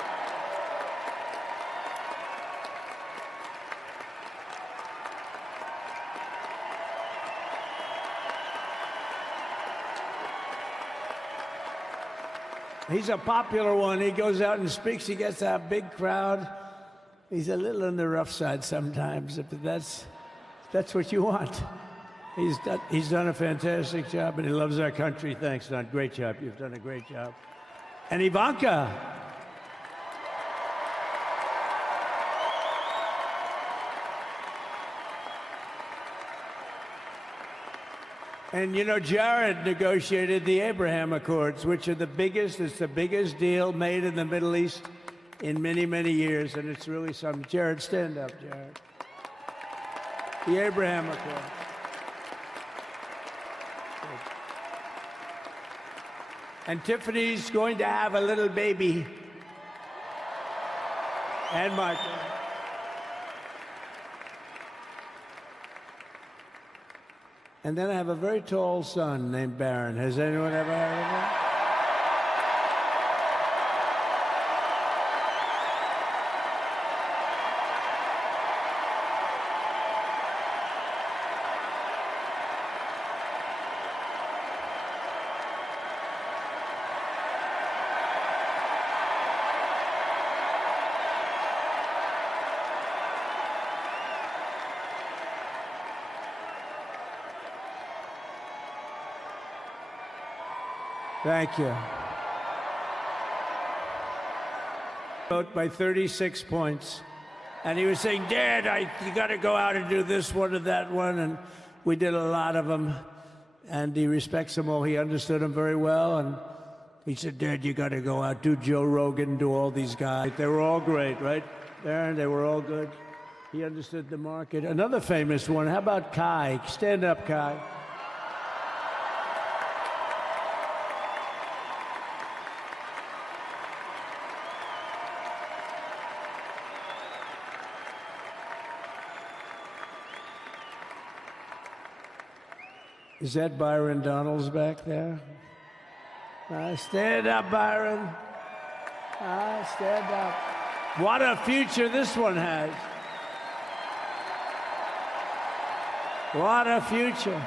He's a popular one. He goes out and speaks. He gets a big crowd. He's a little on the rough side sometimes, but that's what you want. He's done a fantastic job, and he loves our country. Thanks, Don. Great job. You've done a great job. And Ivanka. And you know, Jared negotiated the Abraham Accords, which are the biggest, it's the biggest deal made in the Middle East in many, many years, and it's really something. Jared, stand up, Jared. The Abraham Accords. And Tiffany's going to have a little baby. And Michael. And then I have a very tall son named Barron. Has anyone ever heard of him? Thank you. Vote by 36 points. And he was saying, Dad, you got to go out and do this one or that one. And we did a lot of them. And he respects them all. He understood them very well. And he said, Dad, you got to go out, do Joe Rogan, do all these guys. They were all great, right, Aaron? They were all good. He understood the market. Another famous one, how about Kai? Stand up, Kai. Is that Byron Donalds back there? Stand up, Byron. Stand up. What a future this one has. What a future.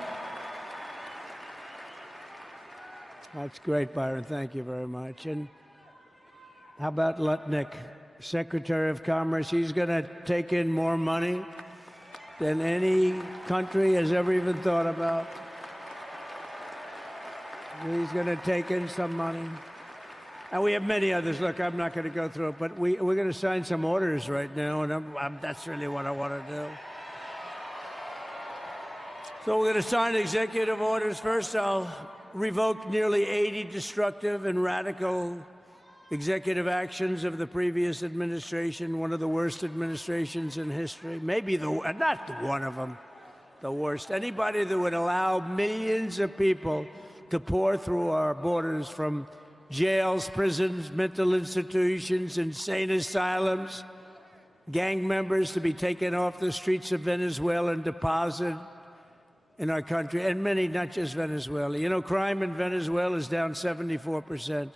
That's great, Byron. Thank you very much. And how about Lutnick, Secretary of Commerce? He's going to take in more money than any country has ever even thought about. He's going to take in some money. And we have many others. Look, I'm not going to go through it, but we're going to sign some orders right now, and that's really what I want to do. So we're going to sign executive orders. First, I'll revoke nearly 80 destructive and radical executive actions of the previous administration, one of the worst administrations in history. Maybe not one of them, the worst. Anybody that would allow millions of people to pour through our borders from jails, prisons, mental institutions, insane asylums, gang members to be taken off the streets of Venezuela and deposited in our country, and many, not just Venezuela. You know, crime in Venezuela is down 74%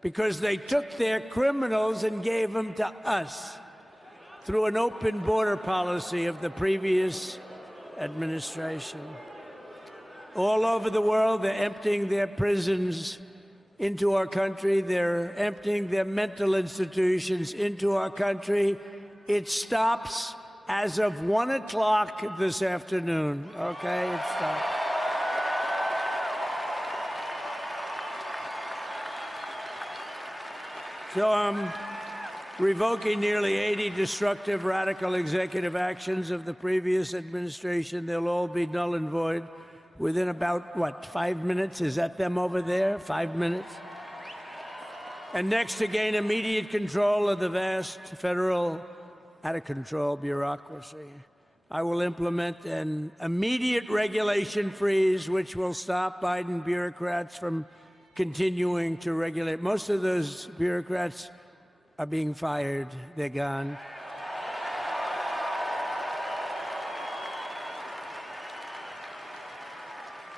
because they took their criminals and gave them to us through an open border policy of the previous administration. all over the world. They're emptying their prisons into our country. They're emptying their mental institutions into our country. It stops as of 1 o'clock this afternoon, okay? It stops. So I'm revoking nearly 80 destructive, radical executive actions of the previous administration. They'll all be null and void within about, what, 5 minutes? Is that them over there? 5 minutes? And next, to gain immediate control of the vast federal, out-of-control bureaucracy, I will implement an immediate regulation freeze, which will stop Biden bureaucrats from continuing to regulate. Most of those bureaucrats are being fired. They're gone.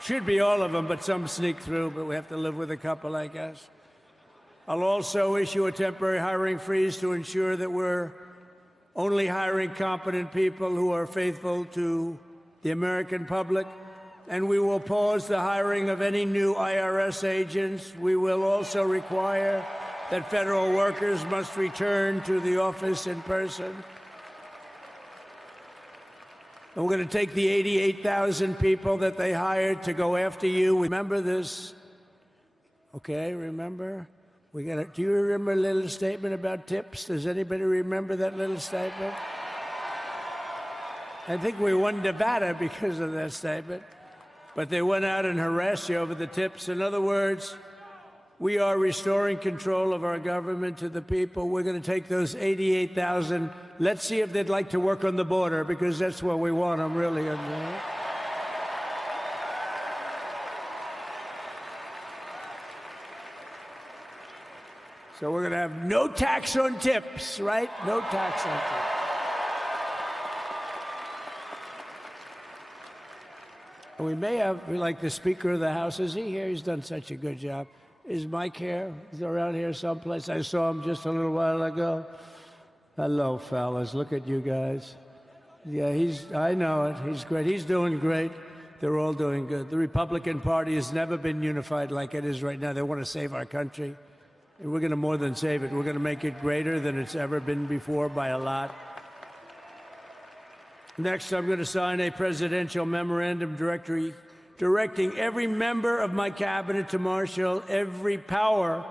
Should be all of them, but some sneak through, but we have to live with a couple, I guess. I'll also issue a temporary hiring freeze to ensure that we're only hiring competent people who are faithful to the American public. And we will pause the hiring of any new IRS agents. We will also require that federal workers must return to the office in person. And we're going to take the 88,000 people that they hired to go after you. Remember this? Okay, remember? Do you remember a little statement about tips? Does anybody remember that little statement? I think we won Nevada because of that statement. But they went out and harassed you over the tips. In other words, we are restoring control of our government to the people. We're going to take those 88,000. Let's see if they'd like to work on the border, because that's where we want them, really. So we're going to have no tax on tips, right? No tax on tips. And we may have, like the Speaker of the House, is he here? He's done such a good job. Is Mike here? He's around here someplace. I saw him just a little while ago. Hello, fellas. Look at you guys. Yeah, I know it. He's great. He's doing great. They're all doing good. The Republican Party has never been unified like it is right now. They want to save our country. And we're going to more than save it. We're going to make it greater than it's ever been before by a lot. Next, I'm going to sign a presidential memorandum directing every member of my cabinet to marshal every power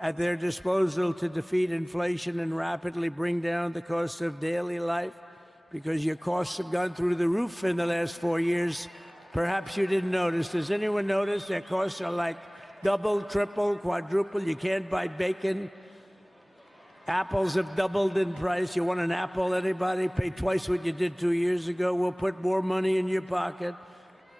at their disposal to defeat inflation and rapidly bring down the cost of daily life, because your costs have gone through the roof in the last 4 years. Perhaps you didn't notice. Does anyone notice their costs are like double, triple, quadruple? You can't buy bacon. Apples have doubled in price. You want an apple, anybody? Pay twice what you did 2 years ago. We'll put more money in your pocket,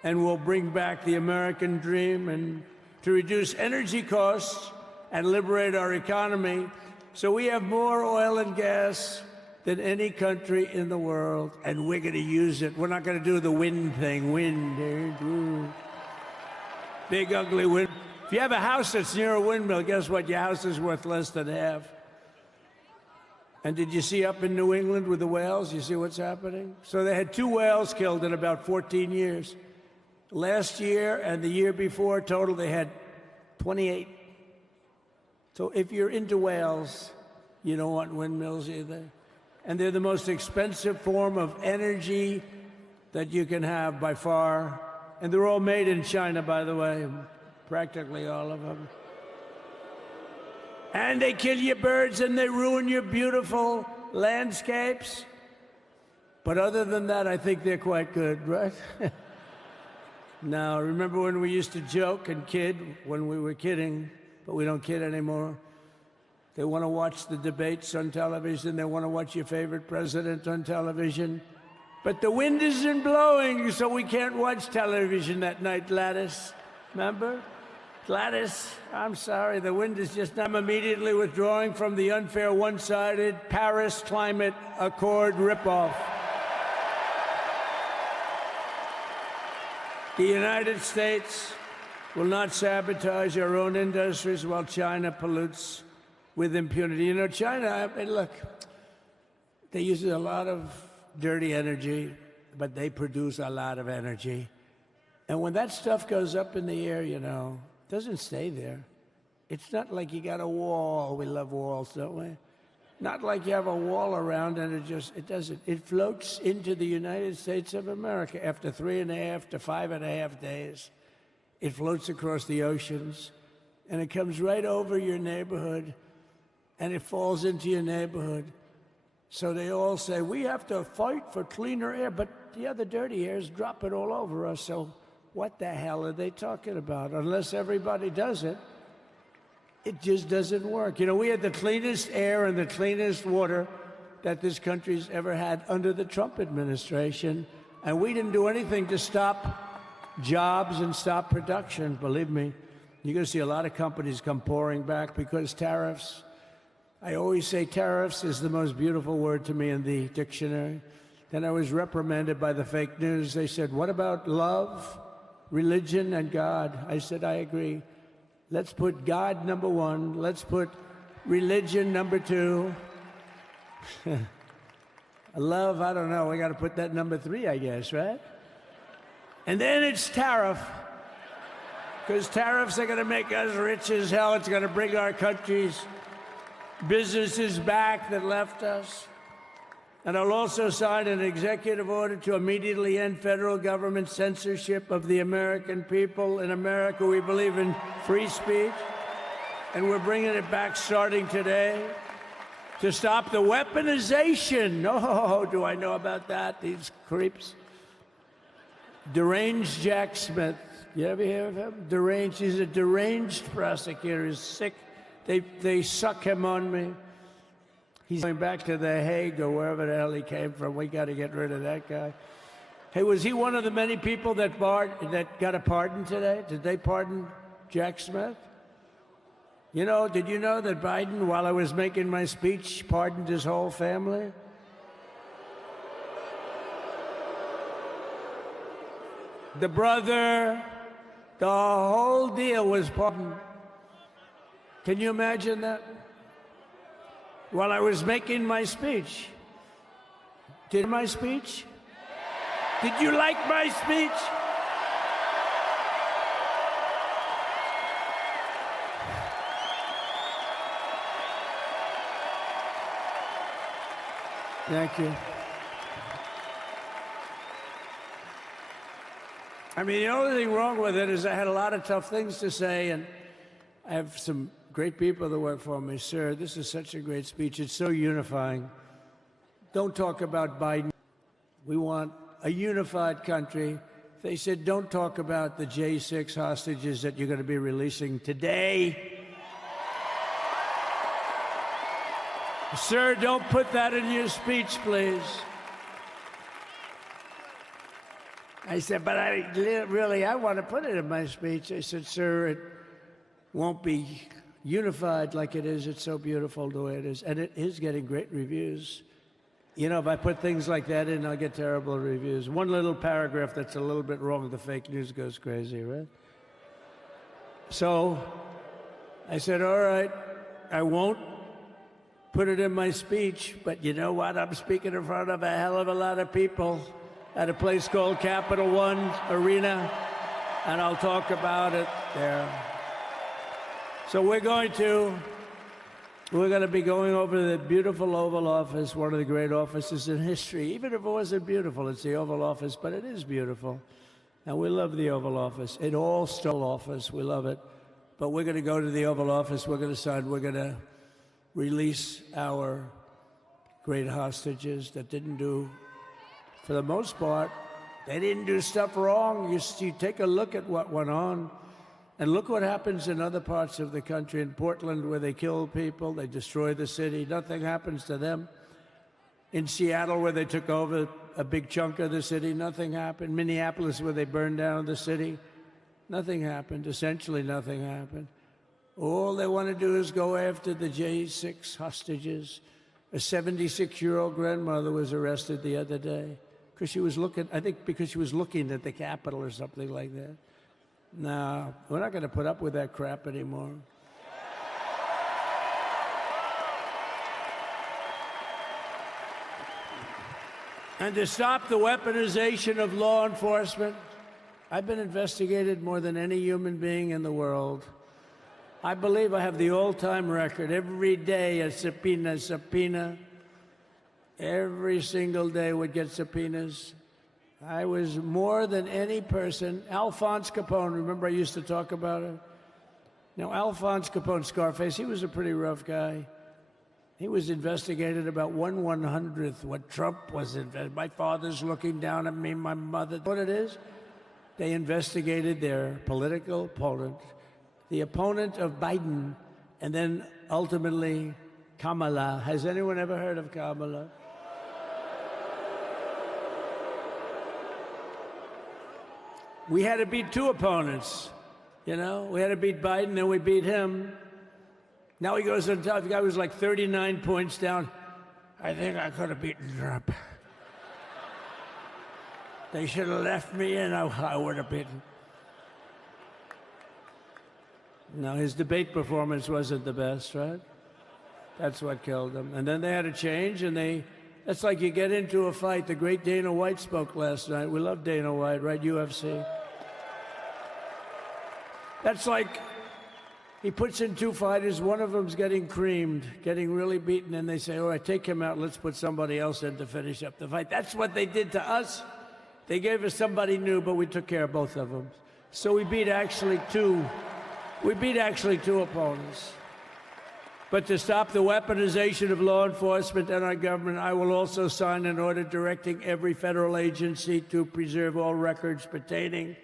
and we'll bring back the American dream and to reduce energy costs and liberate our economy. So we have more oil and gas than any country in the world, and we're going to use it. We're not going to do the wind thing. Wind. Big, ugly wind. If you have a house that's near a windmill, guess what? Your house is worth less than half. And did you see up in New England with the whales? You see what's happening? So they had 2 whales killed in about 14 years. Last year and the year before, total, they had 28. So if you're into whales, you don't want windmills either. And they're the most expensive form of energy that you can have by far. And they're all made in China, by the way, practically all of them. And they kill your birds and they ruin your beautiful landscapes. But other than that, I think they're quite good, right? Now, remember when we used to joke and kid when we were kidding, but we don't kid anymore? They want to watch the debates on television. They want to watch your favorite president on television. But the wind isn't blowing, so we can't watch television that night, Gladys. Remember? Gladys, I'm sorry, the wind is just... I'm immediately withdrawing from the unfair, one-sided Paris Climate Accord ripoff. The United States will not sabotage our own industries while China pollutes with impunity. You know, China, look, they use a lot of dirty energy, but they produce a lot of energy. And when that stuff goes up in the air, you know, it doesn't stay there. It's not like you got a wall. We love walls, don't we? Not like you have a wall around and it doesn't. It floats into the United States of America after 3.5 to 5.5 days. It floats across the oceans and it comes right over your neighborhood and it falls into your neighborhood. So they all say, we have to fight for cleaner air, but the other dirty air is dropping all over us. So what the hell are they talking about? Unless everybody does it, it just doesn't work. You know, we had the cleanest air and the cleanest water that this country's ever had under the Trump administration, and we didn't do anything to stop jobs and stop production. Believe me, you're going to see a lot of companies come pouring back because tariffs. I always say tariffs is the most beautiful word to me in the dictionary. Then I was reprimanded by the fake news. They said, what about love, religion, and God? I said, I agree. Let's put God number one. Let's put religion number two. Love, I don't know. We got to put that number 3, I guess, right? And then it's tariff. Because tariffs are going to make us rich as hell. It's going to bring our country's businesses back that left us. And I'll also sign an executive order to immediately end federal government censorship of the American people. In America, we believe in free speech, and we're bringing it back starting today to stop the weaponization. Oh, do I know about that? These creeps. Deranged Jack Smith. You ever hear of him? Deranged. He's a deranged prosecutor. He's sick. They suck him on me. He's going back to The Hague or wherever the hell he came from. We got to get rid of that guy. Hey, was he one of the many people that got a pardon today? Did they pardon Jack Smith? You know, did you know that Biden, while I was making my speech, pardoned his whole family? The brother, the whole deal was pardoned. Can you imagine that? While I was making my speech. Did my speech? Did you like my speech? Thank you. I mean, the only thing wrong with it is I had a lot of tough things to say, and I have some great people that work for me. Sir, this is such a great speech. It's so unifying. Don't talk about Biden. We want a unified country. They said, don't talk about the J6 hostages that you're going to be releasing today. Sir, don't put that in your speech, please. I said, but I want to put it in my speech. I said, sir, it won't be unified like it is. It's so beautiful the way it is. And it is getting great reviews. You know, if I put things like that in, I'll get terrible reviews. One little paragraph that's a little bit wrong, the fake news goes crazy, right? So I said, all right, I won't put it in my speech, but you know what? I'm speaking in front of a hell of a lot of people at a place called Capital One Arena, and I'll talk about it there. So we're going to be going over the beautiful Oval Office, one of the great offices in history. Even if it wasn't beautiful, it's the Oval Office, but it is beautiful. And we love the Oval Office. It all stole office. We love it. But we're going to go to the Oval Office. We're going to decide we're going to release our great hostages that didn't do, for the most part, they didn't do stuff wrong. You take a look at what went on. And look what happens in other parts of the country. In Portland, where they kill people, they destroy the city. Nothing happens to them. In Seattle, where they took over a big chunk of the city, nothing happened. Minneapolis, where they burned down the city, nothing happened. Essentially, nothing happened. All they want to do is go after the J6 hostages. A 76-year-old grandmother was arrested the other day because she was looking, I think because she was looking at the Capitol or something like that. No, we're not going to put up with that crap anymore. And to stop the weaponization of law enforcement, I've been investigated more than any human being in the world. I believe I have the all-time record. Every day a subpoena. Every single day would get subpoenas. I was more than any person. Alphonse Capone, remember I used to talk about it? Now, Alphonse Capone, Scarface, he was a pretty rough guy. He was investigated about 1/100th what Trump was investigated. My father's looking down at me, my mother. What it is? They investigated their political opponent, the opponent of Biden, and then ultimately Kamala. Has anyone ever heard of Kamala? We had to beat two opponents, you know? We had to beat Biden, then we beat him. Now he goes on top. The guy was like 39 points down. I think I could have beaten Trump. They should have left me in. I would have beaten. No, his debate performance wasn't the best, right? That's what killed him. And then they had to change, and that's like you get into a fight. The great Dana White spoke last night. We love Dana White, right? UFC. That's like he puts in two fighters, one of them's getting creamed, getting really beaten, and they say, all right, take him out, let's put somebody else in to finish up the fight. That's what they did to us. They gave us somebody new, but we took care of both of them. So we beat actually two opponents. But to stop the weaponization of law enforcement and our government, I will also sign an order directing every federal agency to preserve all records pertaining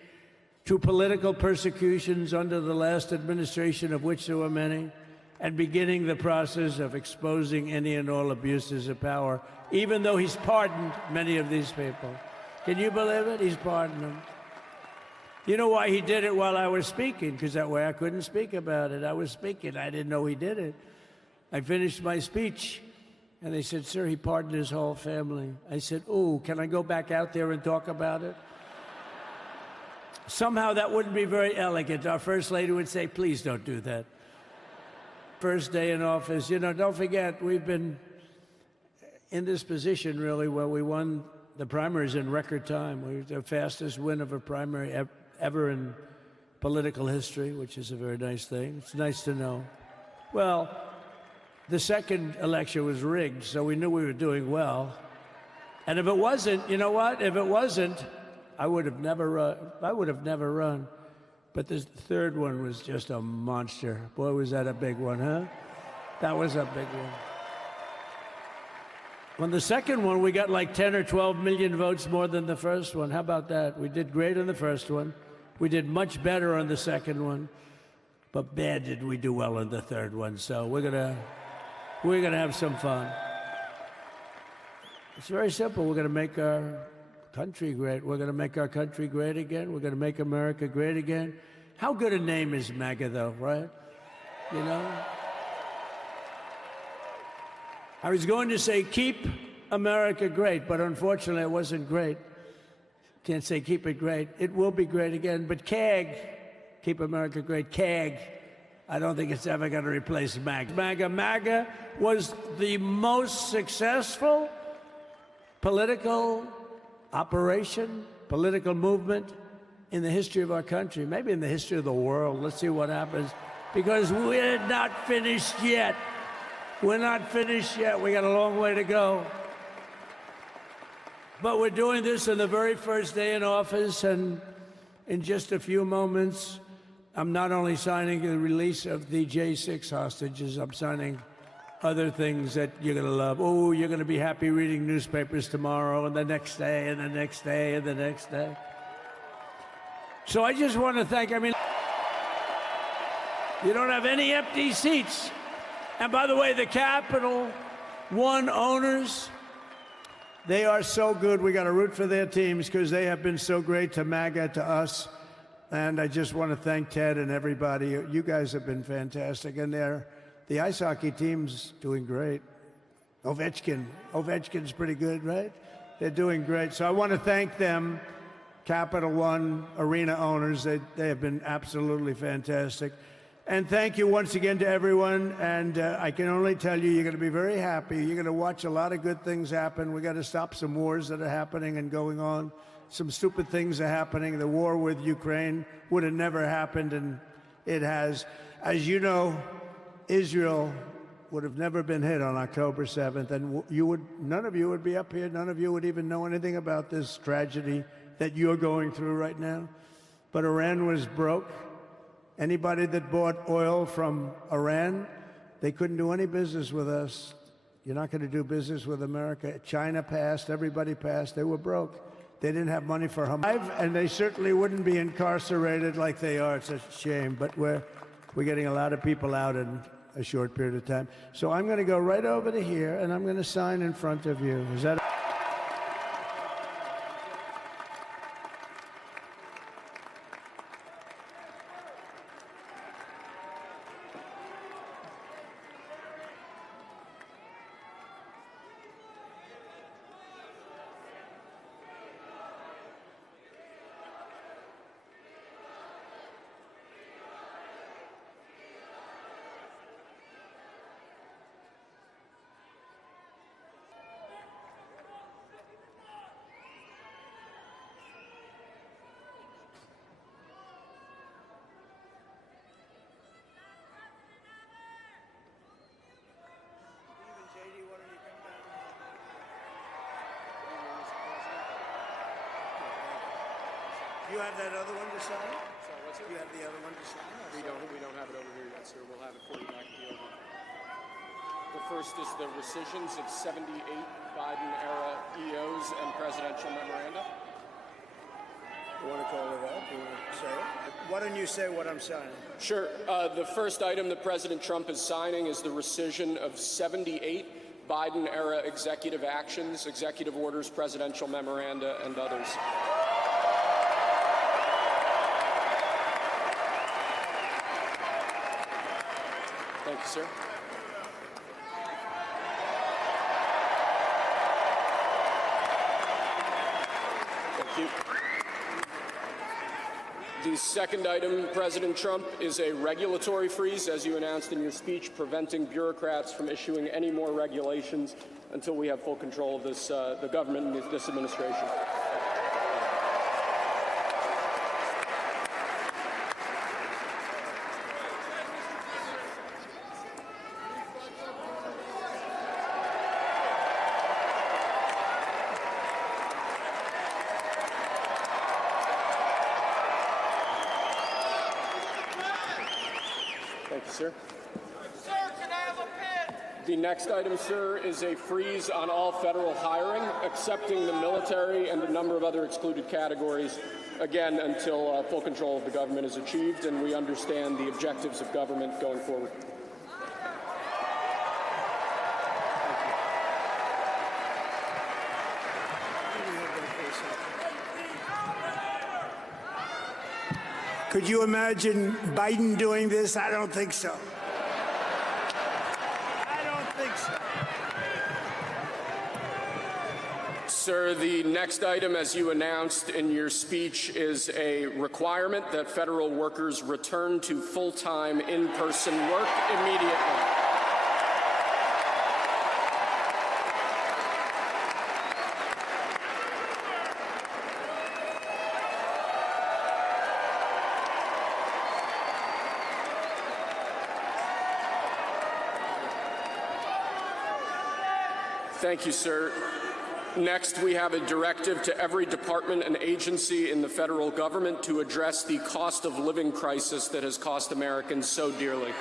to political persecutions under the last administration, of which there were many, and beginning the process of exposing any and all abuses of power, even though he's pardoned many of these people. Can you believe it? He's pardoned them. You know why he did it while I was speaking? Because that way I couldn't speak about it. I was speaking. I didn't know he did it. I finished my speech, and they said, sir, he pardoned his whole family. I said, ooh, can I go back out there and talk about it? Somehow that wouldn't be very elegant. Our First Lady would say, please don't do that. First day in office, you know, don't forget, we've been in this position, really, where we won the primaries in record time. We were the fastest win of a primary ever in political history, which is a very nice thing. It's nice to know. Well, the second election was rigged, so we knew we were doing well. And if it wasn't, you know what? If it wasn't, I would have never run. But this third one was just a monster. Boy, was that a big one, huh? That was a big one. On the second one, we got like 10 or 12 million votes more than the first one. How about that? We did great on the first one. We did much better on the second one. But bad did we do well on the third one. So we're gonna have some fun. It's very simple. We're gonna make our country great. We're gonna make our country great again. We're gonna make America great again. How good a name is MAGA, though, right? You know? I was going to say, keep America great, but unfortunately it wasn't great. Can't say keep it great. It will be great again, but CAG, keep America great, CAG, I don't think it's ever going to replace MAGA. MAGA was the most successful political operation, political movement in the history of our country, maybe in the history of the world. Let's see what happens, because we're not finished yet. We're not finished yet. We got a long way to go. But we're doing this on the very first day in office, and in just a few moments, I'm not only signing the release of the J6 hostages, I'm signing other things that you're going to love. Oh, you're going to be happy reading newspapers tomorrow, and the next day, and the next day, and the next day. So I just want to thank, you don't have any empty seats. And by the way, the Capital One owners, they are so good. We got to root for their teams because they have been so great to MAGA, to us. And I just want to thank Ted and everybody. You guys have been fantastic. And the ice hockey team's doing great. Ovechkin's pretty good, right? They're doing great. So I want to thank them, Capital One arena owners. They have been absolutely fantastic. And thank you once again to everyone. And I can only tell you, you're going to be very happy. You're going to watch a lot of good things happen. We got to stop some wars that are happening and going on. some stupid things are happening. The war with Ukraine would have never happened, and it has. As you know, Israel would have never been hit on October 7th, and none of you would be up here. None of you would even know anything about this tragedy that you're going through right now. But Iran was broke. Anybody that bought oil from Iran, they couldn't do any business with us. You're not going to do business with America. China passed. Everybody passed. They were broke. They didn't have money for Hamas, and they certainly wouldn't be incarcerated like they are. It's a shame, but we're getting a lot of people out in a short period of time. So I'm going to go right over to here, and I'm going to sign in front of you. Is that? You have that other one to sign? Sorry, what's it? You have the other one to sign? We don't have it over here yet, sir. We'll have it for you back at the Oval. The first is the rescissions of 78 Biden-era EOs and presidential memoranda. You want to call it out? You want to say it? Why don't you say what I'm signing? Sure. The first item that President Trump is signing is the rescission of 78 Biden-era executive actions, executive orders, presidential memoranda, and others. Thank you, sir. Thank you. The second item, President Trump, is a regulatory freeze, as you announced in your speech, preventing bureaucrats from issuing any more regulations until we have full control of this, the government and this administration. Thank you, sir. Sir, can I have a pen? The next item, sir, is a freeze on all federal hiring, excepting the military and a number of other excluded categories, again, until full control of the government is achieved and we understand the objectives of government going forward. Could you imagine Biden doing this? I don't think so. I don't think so. Sir, the next item, as you announced in your speech, is a requirement that federal workers return to full-time in-person work immediately. Thank you, sir. Next, we have a directive to every department and agency in the federal government to address the cost of living crisis that has cost Americans so dearly.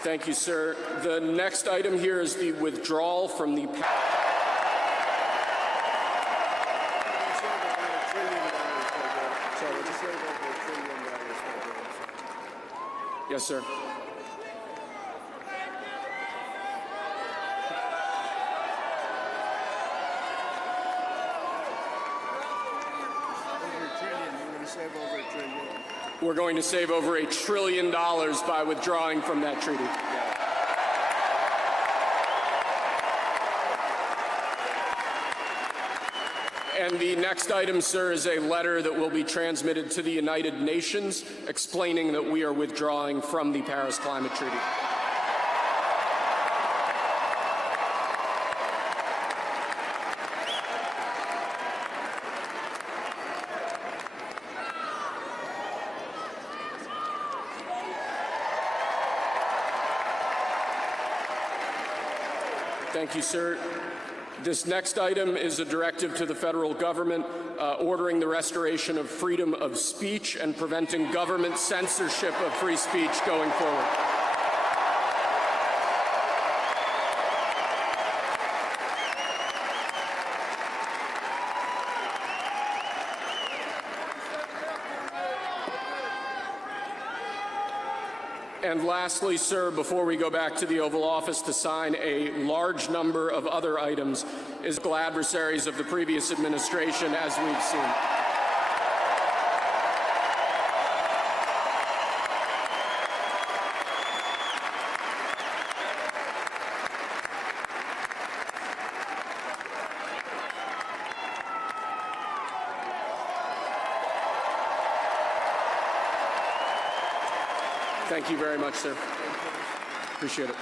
Thank you, sir. The next item here is the withdrawal from the... Yes, sir. We're going to save over $1 trillion by withdrawing from that treaty. And the next item, sir, is a letter that will be transmitted to the United Nations explaining that we are withdrawing from the Paris Climate Treaty. Thank you, sir. This next item is a directive to the federal government ordering the restoration of freedom of speech and preventing government censorship of free speech going forward. And lastly, sir, before we go back to the Oval Office to sign a large number of other items, is adversaries of the previous administration, as we've seen. Thank you very much, sir. Appreciate it.